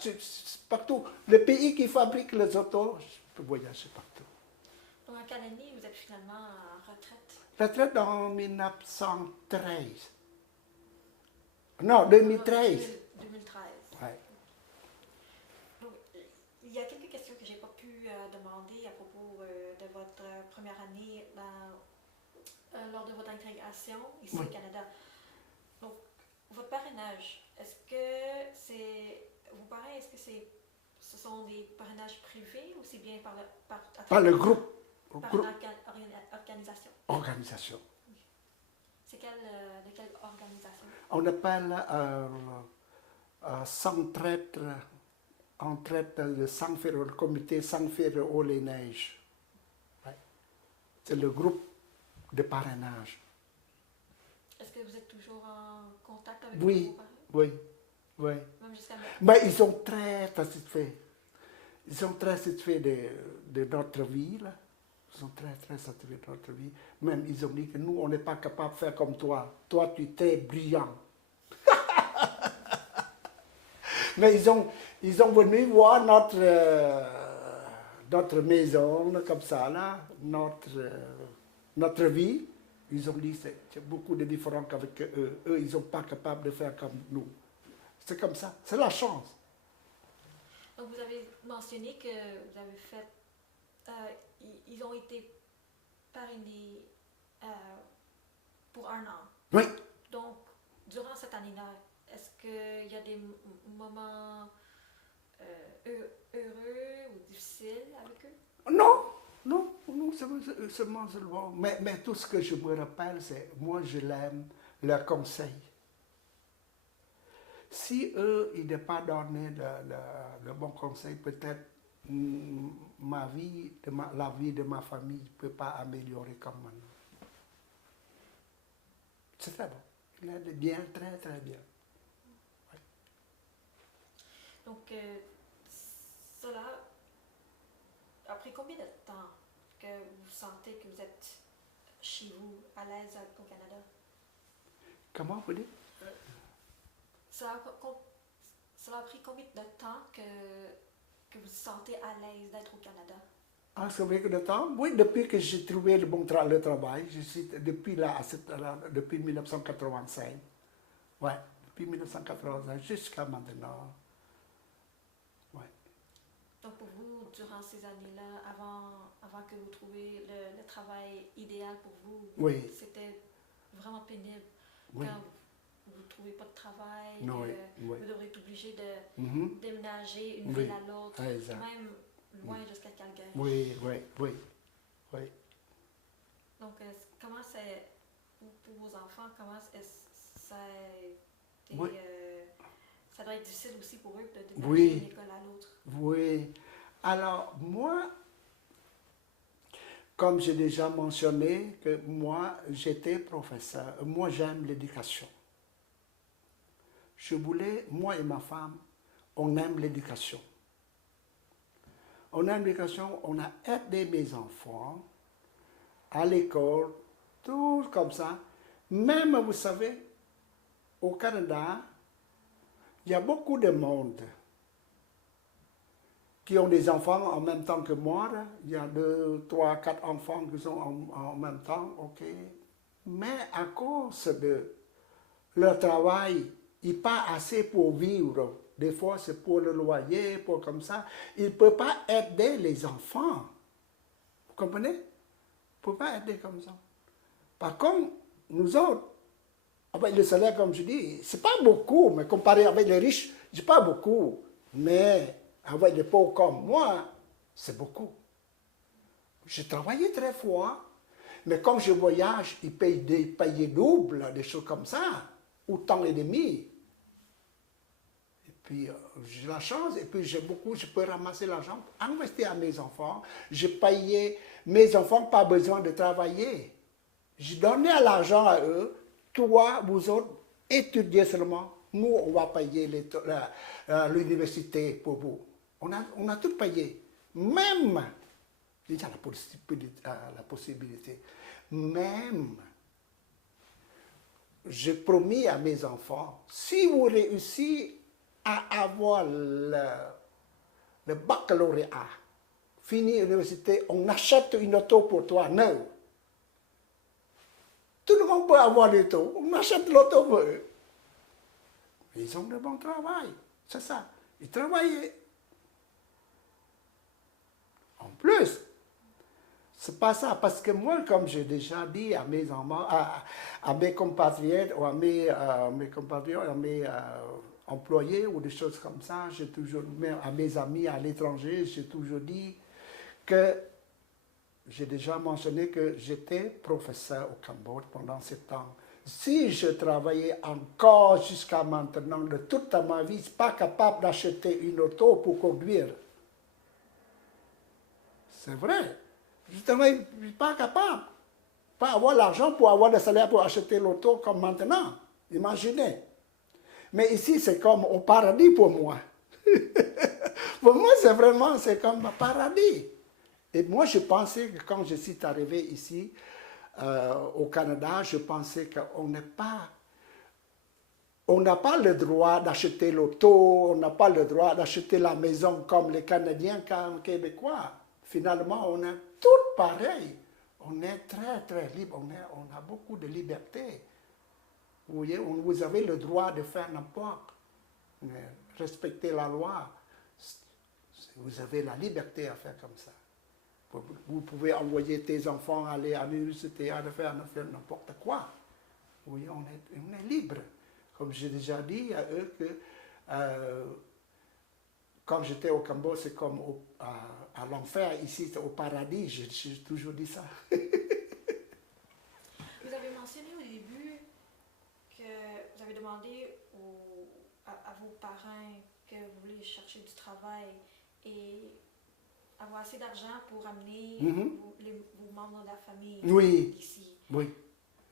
partout. Les pays qui fabriquent les autos, je peux voyager partout. Donc, à quelle année vous êtes finalement en retraite? Retraite en 1913. Non, 2013. 2013. Ouais. Donc, il y a quelques questions que je n'ai pas pu demander à propos de votre première année lors de votre intégration ici au Canada. Donc, votre parrainage, est-ce que vos parrains, est-ce que ce sont des parrainages privés ou c'est bien par le groupe? Par une organisation? Organisation. C'est de quelle organisation? On appelle le comité sans faire haut les neiges. Ouais. C'est le groupe de parrainage. Est-ce que vous êtes toujours en contact avec vos parents? Oui. Même jusqu'à maintenant? Mais ils sont très satisfaits. Ils sont très satisfaits de notre vie. Là. Ils sont très, très satisfaits de notre vie. Même ils ont dit que nous, on n'est pas capable de faire comme toi. Toi, tu es très brillant. Mais ils sont venus voir notre maison, comme ça, là, notre vie. Ils ont dit que c'est beaucoup de différents qu'avec eux. Eux, ils ne sont pas capables de faire comme nous. C'est comme ça. C'est la chance. Donc, vous avez mentionné que vous avez fait ils ont été parrainés pour 1 an. Oui. Donc, durant cette année-là, est-ce qu'il y a des moments heureux ou difficiles avec eux? Non, non, non, seulement. Mais tout ce que je me rappelle, c'est moi, je l'aime, leur conseil. Si eux, ils n'ont pas donné le bon conseil, peut-être la vie de ma famille ne peut pas améliorer comme maintenant. C'est très bon. Il est bien, très, très bien. Ouais. Donc, cela a pris combien de temps que vous sentez que vous êtes chez vous, à l'aise au Canada? Comment vous dites? Cela a pris combien de temps que vous vous sentez à l'aise d'être au Canada? Ah, c'est vrai que de temps? Oui, depuis que j'ai trouvé le travail, depuis 1985. Ouais, depuis 1985 jusqu'à maintenant. Ouais. Donc pour vous, durant ces années-là, avant que vous trouviez le travail idéal pour vous, oui. C'était vraiment pénible. Oui. Quand vous ne trouvez pas de travail, Oui. vous devrez être obligé de déménager une Oui. ville à l'autre, Exact. même loin jusqu'à Calgary. Oui, oui, oui, oui. Donc, comment c'est pour vos enfants, comment ça a été, Oui. ça doit être difficile aussi pour eux de déménager Oui. d'une école à l'autre? Oui. Alors, moi, comme j'ai déjà mentionné, que moi, j'étais professeur. Moi, j'aime l'éducation. Je voulais, moi et ma femme, on aime l'éducation. On aime l'éducation, on a aidé mes enfants à l'école, tout comme ça. Même, vous savez, au Canada, il y a beaucoup de monde qui ont des enfants en même temps que moi. Il y a 2, 3, 4 enfants qui sont en même temps, ok. Mais à cause de leur travail, il n'est pas assez pour vivre. Des fois, c'est pour le loyer, pour comme ça. Il ne peut pas aider les enfants. Vous comprenez? Il ne peut pas aider comme ça. Par contre, nous autres, avec le salaire, comme je dis, ce n'est pas beaucoup, mais comparé avec les riches, ce n'est pas beaucoup. Mais avec les pauvres comme moi, c'est beaucoup. J'ai travaillé très fort, mais quand je voyage, ils payent double, des choses comme ça, autant et demi. Et puis, j'ai la chance, et puis je peux ramasser l'argent, investir à mes enfants. Je payais mes enfants, pas besoin de travailler. Je donnais l'argent à eux. Toi, vous autres, étudiez seulement. Nous, on va payer l'université pour vous. On a tout payé. Même, il y a la possibilité, même, j'ai promis à mes enfants, si vous réussissez à avoir le baccalauréat, fini l'université, on achète une auto pour toi, neuve. Tout le monde peut avoir l'auto, on achète l'auto pour eux. Ils ont de bon travail, c'est ça. Ils travaillaient. En plus, c'est pas ça, parce que moi, comme j'ai déjà dit à mes enfants, à mes compatriotes, ou à mes compatriotes, à mes employés, ou des choses comme ça, j'ai toujours, même à mes amis à l'étranger, j'ai toujours dit que, j'ai déjà mentionné que j'étais professeur au Cambodge pendant 7 ans. Si je travaillais encore jusqu'à maintenant, de toute ma vie, je ne suis pas capable d'acheter une auto pour conduire. C'est vrai. Justement, je ne suis pas capable. Pas avoir l'argent pour avoir le salaire pour acheter l'auto comme maintenant. Imaginez. Mais ici, c'est comme au paradis pour moi. Pour moi, c'est comme un paradis. Et moi, je pensais que quand je suis arrivé ici, au Canada, je pensais qu'on n'est pas... On n'a pas le droit d'acheter l'auto, on n'a pas le droit d'acheter la maison comme les Canadiens, comme les Québécois. Finalement, on est tous pareils. On est très, très libre. On a beaucoup de liberté. Vous voyez, vous avez le droit de faire n'importe quoi. Respecter la loi. Vous avez la liberté à faire comme ça. Vous pouvez envoyer tes enfants aller à l'université, à faire n'importe quoi. Oui, on est libre. Comme j'ai déjà dit à eux que quand j'étais au Cambodge, c'est comme à l'enfer. Ici, c'est au paradis. J'ai toujours dit ça. Vous avez mentionné au début que vous avez demandé à vos parents que vous voulez chercher du travail et avoir assez d'argent pour amener vos membres de la famille ici. Oui.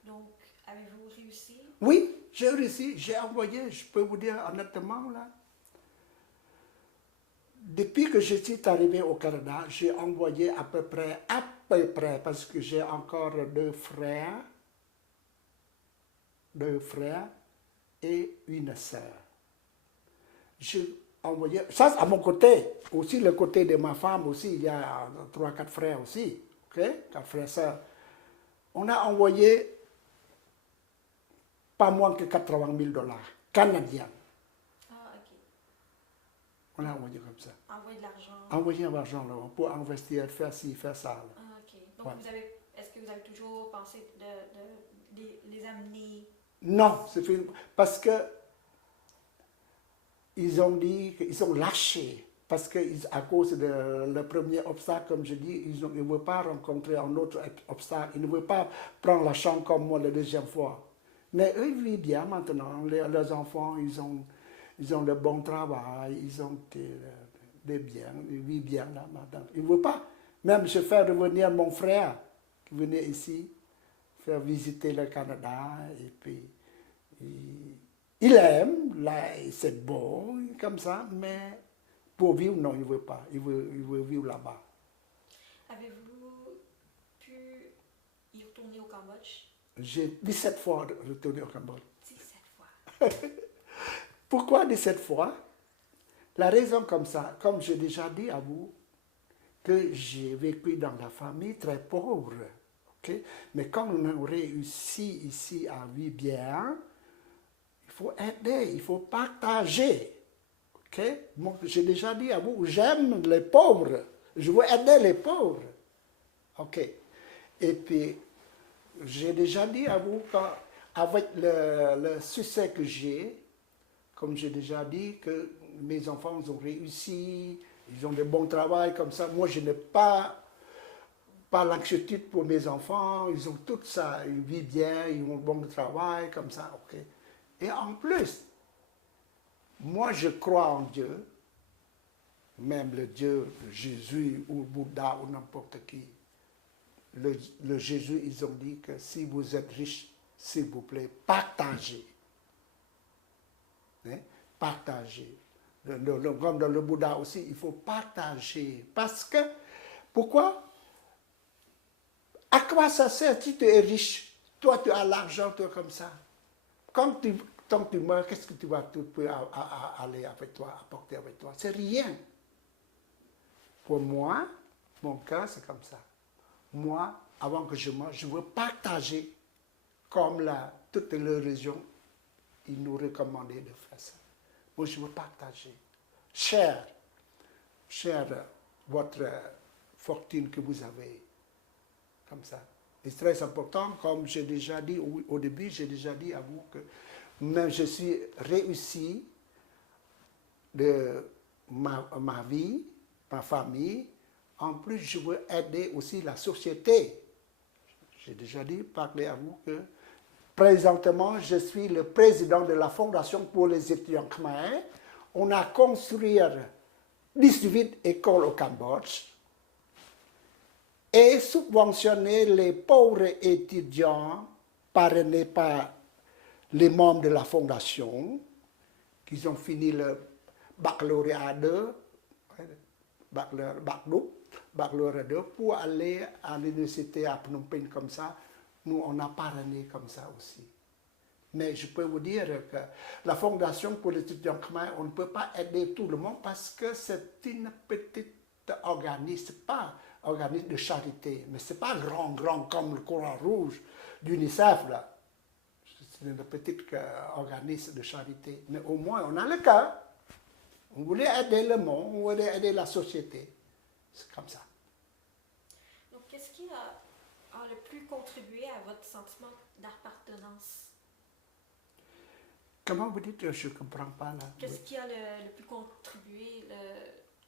Donc, avez-vous réussi? Oui, j'ai réussi. J'ai envoyé, je peux vous dire honnêtement, là, depuis que je suis arrivé au Canada, j'ai envoyé à peu près, parce que j'ai encore deux frères et une sœur. J'ai envoyé, ça à mon côté, aussi le côté de ma femme aussi, il y a 3-4 frères aussi, ok, 4 frères et sœurs. On a envoyé pas moins que 80 000 $ canadiens. Ah, ok. On a envoyé comme ça. Envoyer de l'argent. Envoyer de l'argent là, pour investir, faire ci, faire ça. Là. Ah, ok. Donc, est-ce que vous avez toujours pensé de les amener? Non, c'est fini. Parce que ils ont dit qu'ils ont lâché. Parce qu'à cause de le premier obstacle, comme je dis, ils ne veulent pas rencontrer un autre obstacle. Ils ne veulent pas prendre la chambre comme moi la deuxième fois. Mais eux, ils vivent bien maintenant. Leurs enfants, ils ont le bon travail, ils ont des biens, ils vivent bien là maintenant. Ils ne veulent pas. Même je fais revenir mon frère qui venait ici, faire visiter le Canada, et puis il aime, là, c'est beau, comme ça, mais pour vivre, non, il ne veut pas. Il veut vivre là-bas. Avez-vous pu y retourner au Cambodge? J'ai 17 fois retourné au Cambodge. 17 fois. Pourquoi 17 fois? La raison comme ça, comme j'ai déjà dit à vous, que j'ai vécu dans la famille très pauvre. Okay? Mais quand on a réussi ici à vivre bien, il faut aider, il faut partager. Okay? Moi, j'ai déjà dit à vous, j'aime les pauvres. Je veux aider les pauvres. Ok. Et puis, j'ai déjà dit à vous qu'avec le succès que j'ai, comme j'ai déjà dit, que mes enfants ont réussi, ils ont de bons travail comme ça. Moi, je n'ai pas l'inquiétude pour mes enfants. Ils ont tout ça. Ils vivent bien, ils ont un bon travail comme ça. Ok. Et en plus, moi, je crois en Dieu, même le Dieu de Jésus ou Bouddha ou n'importe qui. Le Jésus, ils ont dit que si vous êtes riche, s'il vous plaît, partagez. Hein? Partagez. Comme dans le Bouddha aussi, il faut partager. Parce que, pourquoi? À quoi ça sert si tu es riche? Toi, tu as l'argent, toi, comme ça. Quand tu meurs, qu'est-ce que tu vas aller avec toi, apporter avec toi? C'est rien. Pour moi, mon cas, c'est comme ça. Moi, avant que je meure, je veux partager comme toutes les religions, ils nous recommandaient de faire ça. Moi, je veux partager. Share votre fortune que vous avez. Comme ça. C'est très important, comme j'ai déjà dit au début, j'ai déjà dit à vous que même je suis réussi de ma vie, ma famille. En plus, je veux aider aussi la société. J'ai déjà dit, parler à vous que présentement, je suis le président de la Fondation pour les étudiants khmer. On a construit 18 écoles au Cambodge et subventionné les pauvres étudiants parrainés par les membres de la Fondation qui ont fini le baccalauréat 2, baccalauréat 2 pour aller à l'université à Phnom Penh comme ça. Nous, on a parrainé comme ça aussi. Mais je peux vous dire que la Fondation pour les étudiants khmer, on ne peut pas aider tout le monde parce que c'est une petite organisme, pas un organisme de charité, mais ce n'est pas grand comme le Croix-Rouge d'UNICEF, là. C'est un petit organisme de charité. Mais au moins, on a le cas. On voulait aider le monde, on voulait aider la société. C'est comme ça. a le plus contribué à votre sentiment d'appartenance? Comment vous dites? Je ne comprends pas là. Qu'est-ce qui a le plus contribué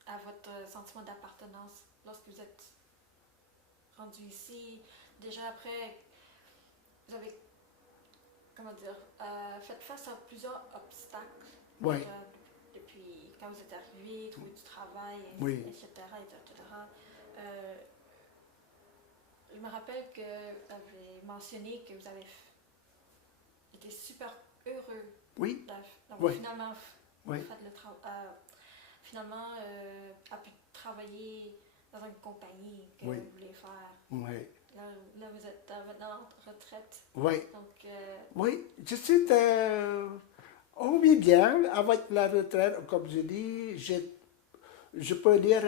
à votre sentiment d'appartenance lorsque vous êtes rendu ici? Déjà après, vous avez, comment dire, fait face à plusieurs obstacles. Oui. Déjà, depuis quand vous êtes arrivé, trouver du travail, Oui. etc. Je me rappelle que vous avez mentionné que vous avez été super heureux Oui. d'avoir Oui. finalement Oui. fait le finalement a pu travailler dans une compagnie que Oui. vous voulez faire. Oui. Là, vous êtes maintenant en retraite. Oui. Donc, Oui, je suis. On vit bien avec la retraite, comme je dis. Je peux dire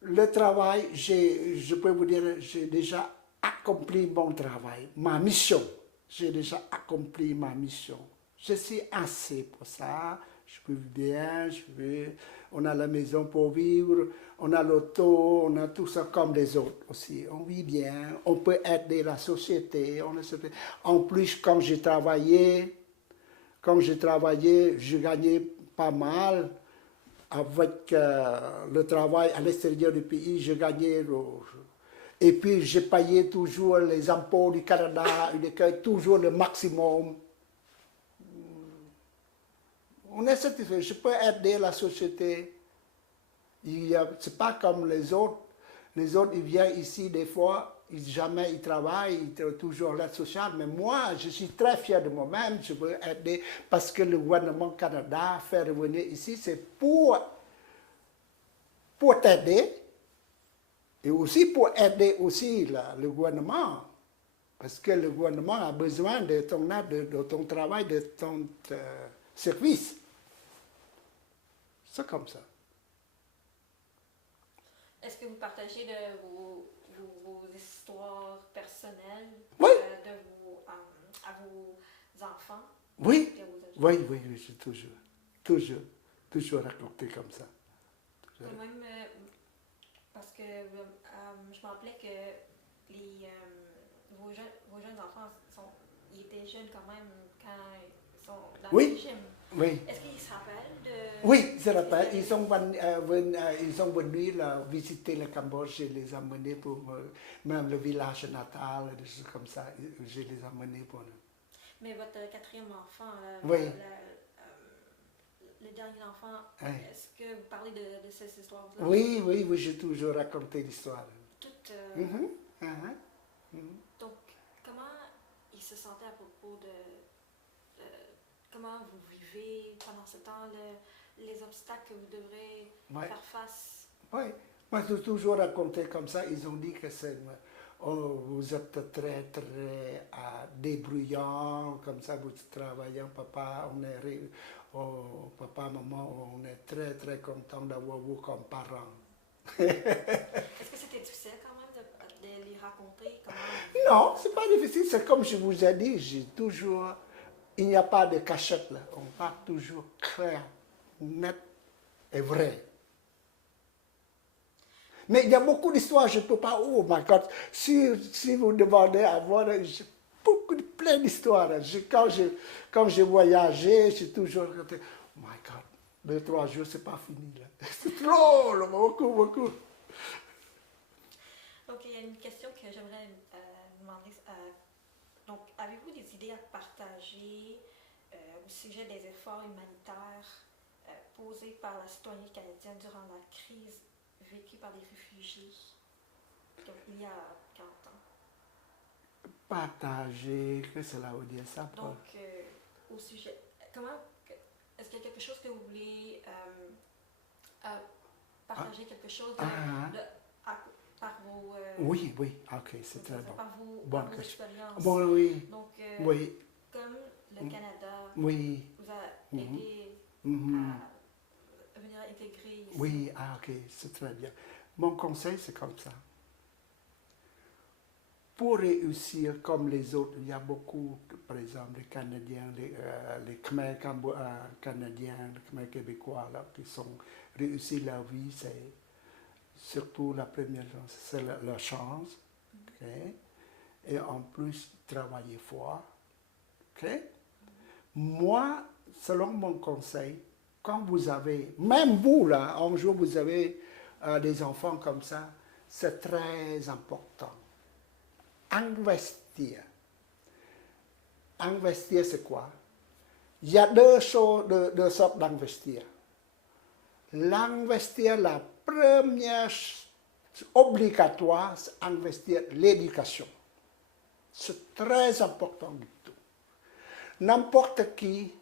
le travail, je peux vous dire, j'ai déjà accompli mon travail, ma mission. J'ai déjà accompli ma mission. Je suis assez pour ça. Je vis bien, on a la maison pour vivre, on a l'auto, on a tout ça comme les autres aussi. On vit bien, on peut aider la société. En plus, quand j'ai travaillé, je gagnais pas mal. Avec le travail à l'extérieur du pays, je gagnais. Et puis, j'ai payé toujours les impôts du Canada, toujours le maximum. On est satisfait. Je peux aider la société. Ce n'est pas comme les autres. Les autres, ils viennent ici des fois, jamais ils travaillent, ils ont toujours l'aide sociale. Mais moi, je suis très fier de moi-même. Je veux aider parce que le gouvernement Canada fait revenir ici, c'est pour t'aider et aussi pour aider aussi le gouvernement. Parce que le gouvernement a besoin de ton aide, de ton travail, de ton service. C'est comme ça. est-ce que vous partagez de vos histoires personnelles Oui. À vos enfants? Oui, oui, j'ai toujours raconté comme ça. Quand même, parce que je me rappelais que vos jeunes enfants, ils étaient jeunes quand même quand ils sont dans le régime. Oui. Est-ce qu'ils se rappellent de... Oui, je rappelle. Ils sont venus visiter le Cambodge. Je les ai amenés pour même le village natal, des choses comme ça. Je les ai amenés pour eux. Mais votre quatrième enfant, oui. Le dernier enfant, oui. Est-ce que vous parlez de ces histoires-là? Oui, j'ai toujours raconté l'histoire. Toutes. Donc, comment il se sentait à propos de comment vous vivez pendant ce temps, les obstacles que vous devrez faire face? Oui, moi j'ai toujours raconté comme ça. Ils ont dit que vous êtes très, très débrouillant, comme ça vous travaillez, papa, papa, maman, on est très, très content d'avoir vous comme parents. Est-ce que c'était difficile quand même de les raconter? Non, c'est pas difficile. C'est comme je vous ai dit, il n'y a pas de cachette là. On parle toujours clair, net et vrai. Mais il y a beaucoup d'histoires, je ne peux pas. Oh my God, si vous demandez à voir, plein d'histoires. Quand j'ai voyagé, j'ai toujours dit, oh my God, 2-3 jours, c'est pas fini là. C'est trop, là, beaucoup. Donc, il y a une question que j'aimerais demander. Donc, avez-vous des idées à partager au sujet des efforts humanitaires posés par la citoyenneté canadienne durant la crise vécue par les réfugiés, donc il y a 40 ans? Partager, que cela veut dire ça? Donc, au sujet, est-ce qu'il y a quelque chose que vous voulez partager, quelque chose par vos... oui, ok, c'est très bon. Par vos expériences. Bon, oui. Donc, oui. Comme le Canada vous a aidé à venir intégrer ici. Oui, ok, c'est très bien. Mon conseil, c'est comme ça. Pour réussir comme les autres, il y a beaucoup, par exemple, les Canadiens, les Khmer canadiens, les Khmer québécois, là, qui sont réussis leur vie, Surtout la première chose, c'est la chance. Ok? Et en plus, travailler fort. Ok? Moi, selon mon conseil, quand vous avez, même vous là, un jour vous avez des enfants comme ça, c'est très important. Investir. Investir, c'est quoi? Il y a deux sortes d'investir. L'investir, la première obligatoire, c'est investir l'éducation. C'est très important du tout. N'importe qui,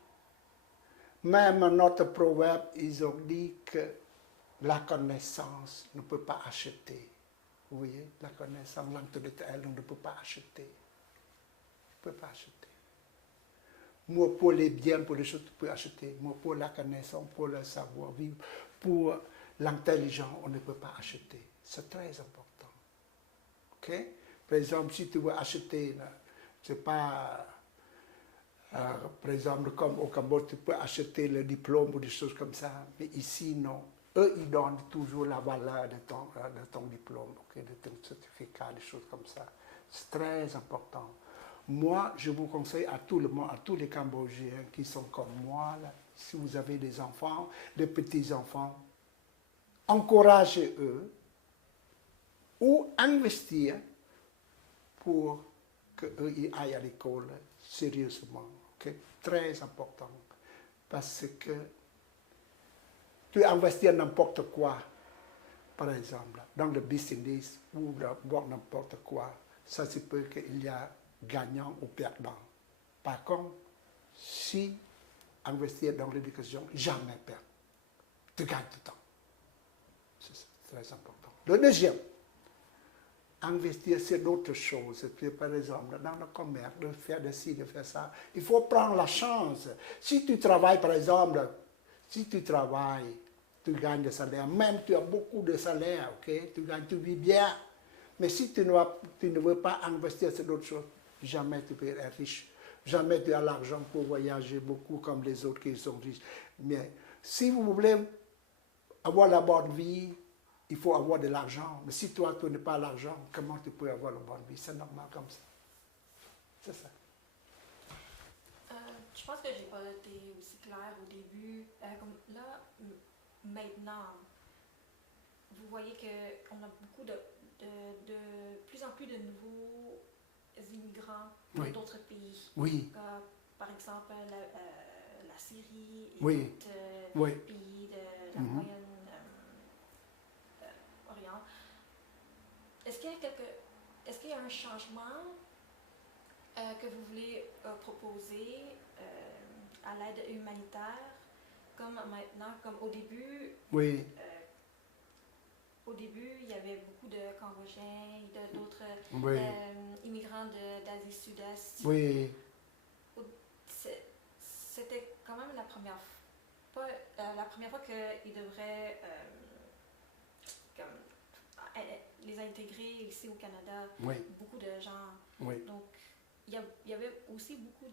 même notre proverbe, ils ont dit que la connaissance ne peut pas acheter. Vous voyez, la connaissance, l'intellectuel, on ne peut pas acheter. On ne peut pas acheter. Moi, pour les biens, pour les choses, tu peux acheter. Moi, pour la connaissance, pour le savoir-vivre, pour l'intelligence, on ne peut pas acheter. C'est très important. OK? Par exemple, si tu veux acheter, je ne sais pas, par exemple, comme au Cambodge, tu peux acheter le diplôme ou des choses comme ça. Mais ici, non. Eux, ils donnent toujours la valeur de ton diplôme, okay? De ton certificat, des choses comme ça. C'est très important. Moi, je vous conseille à tout le monde, à tous les Cambodgiens qui sont comme moi, là, si vous avez des enfants, des petits-enfants, encouragez-eux ou investir pour qu'eux aillent à l'école sérieusement. Okay? Très important. Parce que tu investis n'importe quoi, par exemple, dans le business ou dans n'importe quoi, ça se peut qu'il y a gagnant ou perdant. Par contre, si investir dans l'éducation, jamais perdre. Tu gagnes tout le temps. C'est très important. Le deuxième, investir sur d'autres choses. Par exemple, dans le commerce, de faire de ci, de faire ça. Il faut prendre la chance. Si tu travailles, par exemple, si tu travailles, tu gagnes des salaires, même tu as beaucoup de salaires, ok? Tu vis bien. Mais si tu ne veux pas investir sur d'autres choses, jamais tu peux être riche. Jamais tu as l'argent pour voyager beaucoup comme les autres qui sont riches. Mais si vous voulez avoir la bonne vie, il faut avoir de l'argent. Mais si toi, tu n'as pas l'argent, comment tu peux avoir la bonne vie? C'est normal comme ça. C'est ça. Je pense que j'ai pas été aussi claire au début. Comme là, maintenant, vous voyez qu'on a beaucoup de plus en plus de nouveaux immigrants d'autres pays. Oui. Par exemple, la Syrie et oui. d'autres pays de la Moyen-Orient. Est-ce qu'il y a un changement que vous voulez proposer à l'aide humanitaire, comme maintenant, comme au début? Oui. Au début, il y avait beaucoup de Cambodgiens et d'autres immigrants d'Asie Sud-Est. Oui. C'était quand même la première fois qu'ils devraient les intégrer ici au Canada. Oui. Beaucoup de gens. Oui. Donc, il y avait aussi beaucoup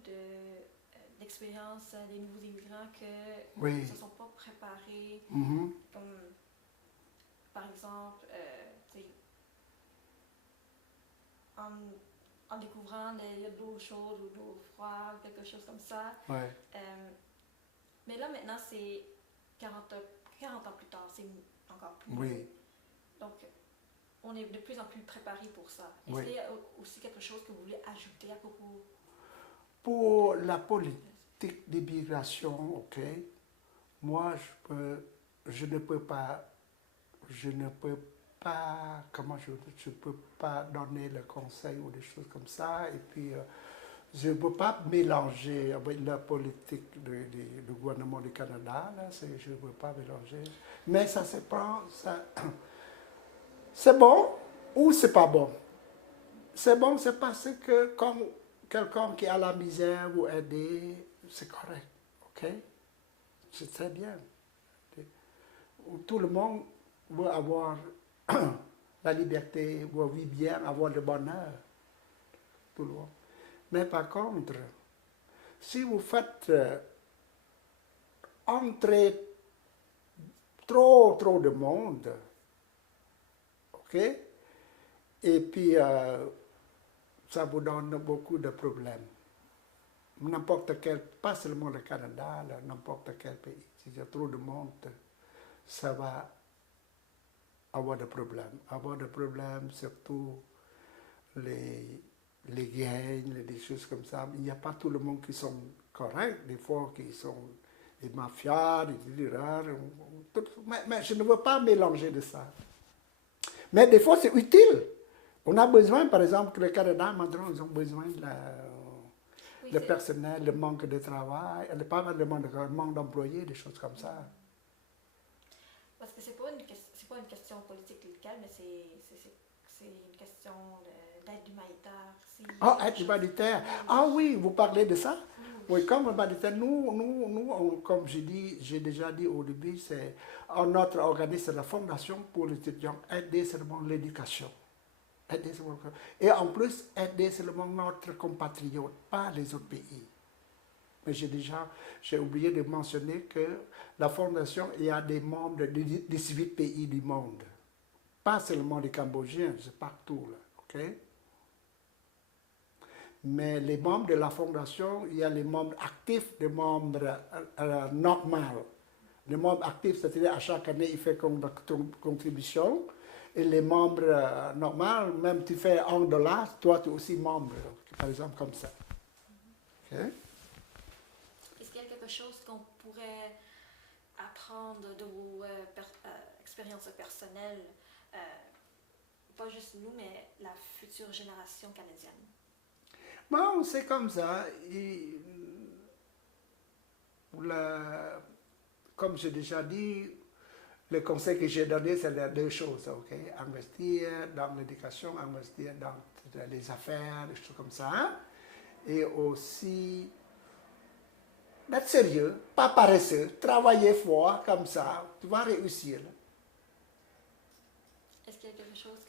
d'expériences des nouveaux immigrants qui ne se sont pas préparés. Comme, par exemple, en découvrant il y a de l'eau chaude ou de l'eau froide, quelque chose comme ça. Ouais. Mais là, maintenant, c'est 40 ans plus tard, c'est encore plus. Oui. Donc, on est de plus en plus préparé pour ça. Est-ce qu'il y a aussi quelque chose que vous voulez ajouter à propos? Pour la politique d'immigration, ok, moi, je ne peux pas, comment je peux pas donner le conseil ou des choses comme ça, et puis je ne peux pas mélanger avec la politique du gouvernement du Canada, là, je ne peux pas mélanger, mais ça se prend, ça, c'est bon ou c'est pas bon. C'est bon, c'est parce que comme quelqu'un qui a la misère, vous aider, c'est correct, ok? C'est très bien. Tout le monde veut avoir la liberté, veut vivre bien, avoir le bonheur. Tout le monde. Mais par contre, si vous faites entrer trop de monde, OK? Et puis, ça vous donne beaucoup de problèmes. N'importe quel, pas seulement le Canada, n'importe quel pays. S'il y a trop de monde, ça va avoir des problèmes. Avoir des problèmes, surtout les gangs, des choses comme ça. Il n'y a pas tout le monde qui sont corrects. Des fois, qui sont des mafias, des rares. Mais je ne veux pas mélanger de ça. Mais des fois, c'est utile. On a besoin, par exemple, que le Canada, maintenant, ils ont besoin de le personnel, le manque de travail, pas mal de manque d'employés, des choses comme ça. Parce que c'est pas une question politique locale, mais c'est une question d'aide humanitaire. Ah, aide humanitaire. Ah oui, vous parlez de ça? Oui, comme humanitaire, nous comme j'ai déjà dit au début, c'est notre organisme, la Fondation pour les étudiants, aider seulement l'éducation. Et en plus, aider seulement notre compatriote, pas les autres pays. Mais j'ai oublié de mentionner que la Fondation, il y a des membres de 18 pays du monde. Pas seulement les Cambodgiens, c'est partout, là, ok? Mais les membres de la Fondation, il y a les membres actifs, des membres normaux. Les membres actifs, c'est-à-dire à chaque année, il fait une contribution. Et les membres normaux, même tu fais $1, toi tu es aussi membre, par exemple comme ça. Okay? Est-ce qu'il y a quelque chose qu'on pourrait apprendre de vos expériences personnelles, pas juste nous, mais la future génération canadienne? Bon, c'est comme ça. Comme j'ai déjà dit, le conseil que j'ai donné, c'est les deux choses, ok? Investir dans l'éducation, investir dans les affaires, des choses comme ça. Et aussi, d'être sérieux, pas paresseux, travailler fort comme ça, tu vas réussir. Est-ce qu'il y a quelque chose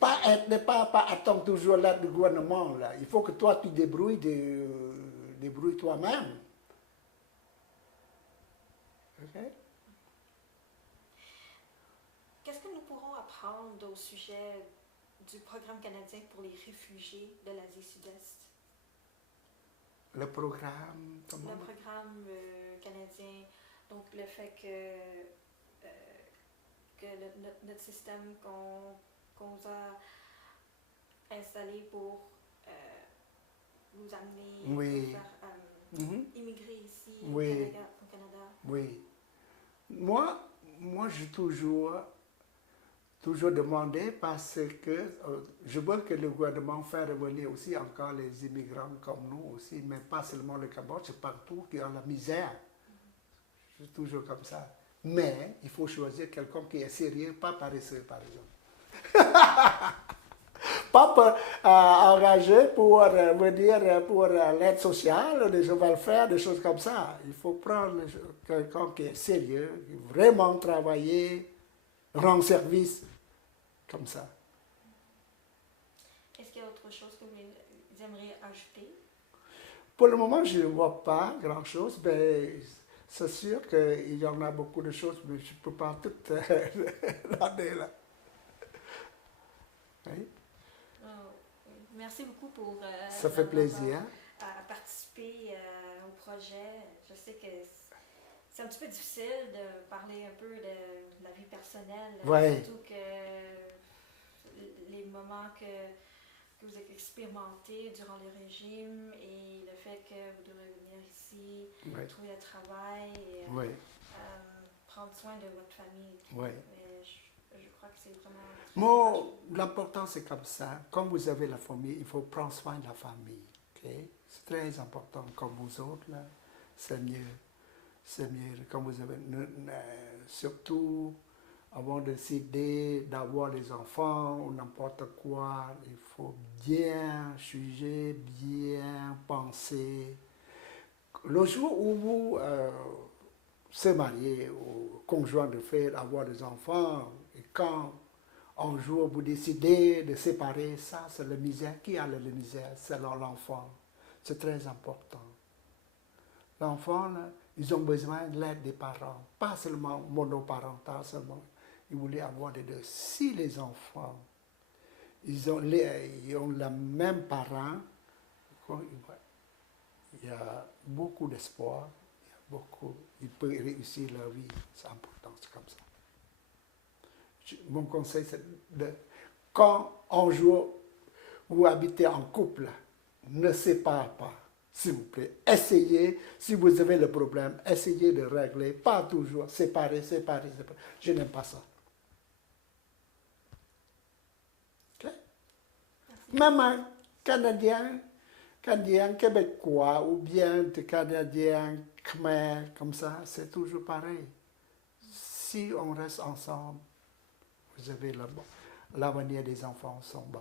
Ne pas attendre toujours l'aide du gouvernement. Là. Il faut que toi, tu débrouilles toi-même. Okay? Qu'est-ce que nous pourrons apprendre au sujet du programme canadien pour les réfugiés de l'Asie Sud-Est? Le programme, comment? Le programme canadien, donc le fait que notre système qu'on a installé pour vous amener, oui. Pour faire immigrer ici oui. au Canada. Oui. Moi j'ai toujours demandé parce que je veux que le gouvernement fasse revenir aussi encore les immigrants comme nous aussi, mais pas seulement le Cambodge, c'est partout qui a la misère. C'est toujours comme ça. Mais il faut choisir quelqu'un qui est sérieux, pas paresseux par exemple. Pas engagé pour venir pour l'aide sociale, des welfare, des choses comme ça. Il faut prendre quelqu'un qui est sérieux, qui vraiment travailler, rendre service, comme ça. Est-ce qu'il y a autre chose que vous aimeriez ajouter? Pour le moment, je ne vois pas grand-chose, mais c'est sûr qu'il y en a beaucoup de choses, mais je ne peux pas toutes l'année là. Oui. Merci beaucoup pour ça fait plaisir. À participer au projet. Je sais que c'est un petit peu difficile de parler un peu de la vie personnelle, ouais. Surtout que les moments que vous avez expérimentés durant le régime et le fait que vous devez venir ici, ouais. trouver un travail et ouais. prendre soin de votre famille. Ouais. Je crois que c'est vraiment... Moi, l'important c'est comme ça. Comme vous avez la famille, il faut prendre soin de la famille. Okay? C'est très important. Comme vous autres, là, c'est mieux. C'est mieux. Comme vous avez... surtout, avant de décider d'avoir les enfants ou n'importe quoi, il faut bien juger, bien penser. Le jour où vous se mariez, ou conjoint de fait, avoir des enfants, et quand un jour vous décidez de séparer, ça c'est la misère. Qui a la misère? C'est l'enfant. C'est très important. L'enfant, ils ont besoin de l'aide des parents, pas seulement monoparental seulement. Ils voulaient avoir des deux. Si les enfants, ils ont les mêmes parents. Il y a beaucoup d'espoir, il peut réussir la vie, c'est important, c'est comme ça. Mon conseil, c'est quand on joue ou habitez en couple, ne séparez pas, s'il vous plaît. Essayez, si vous avez le problème, essayez de régler, pas toujours séparer. Je n'aime pas ça. Okay? Même un Canadien, Québécois ou bien des Canadiens, Khmer, comme ça, c'est toujours pareil. Si on reste ensemble, vous avez l'avenir des enfants sont bons.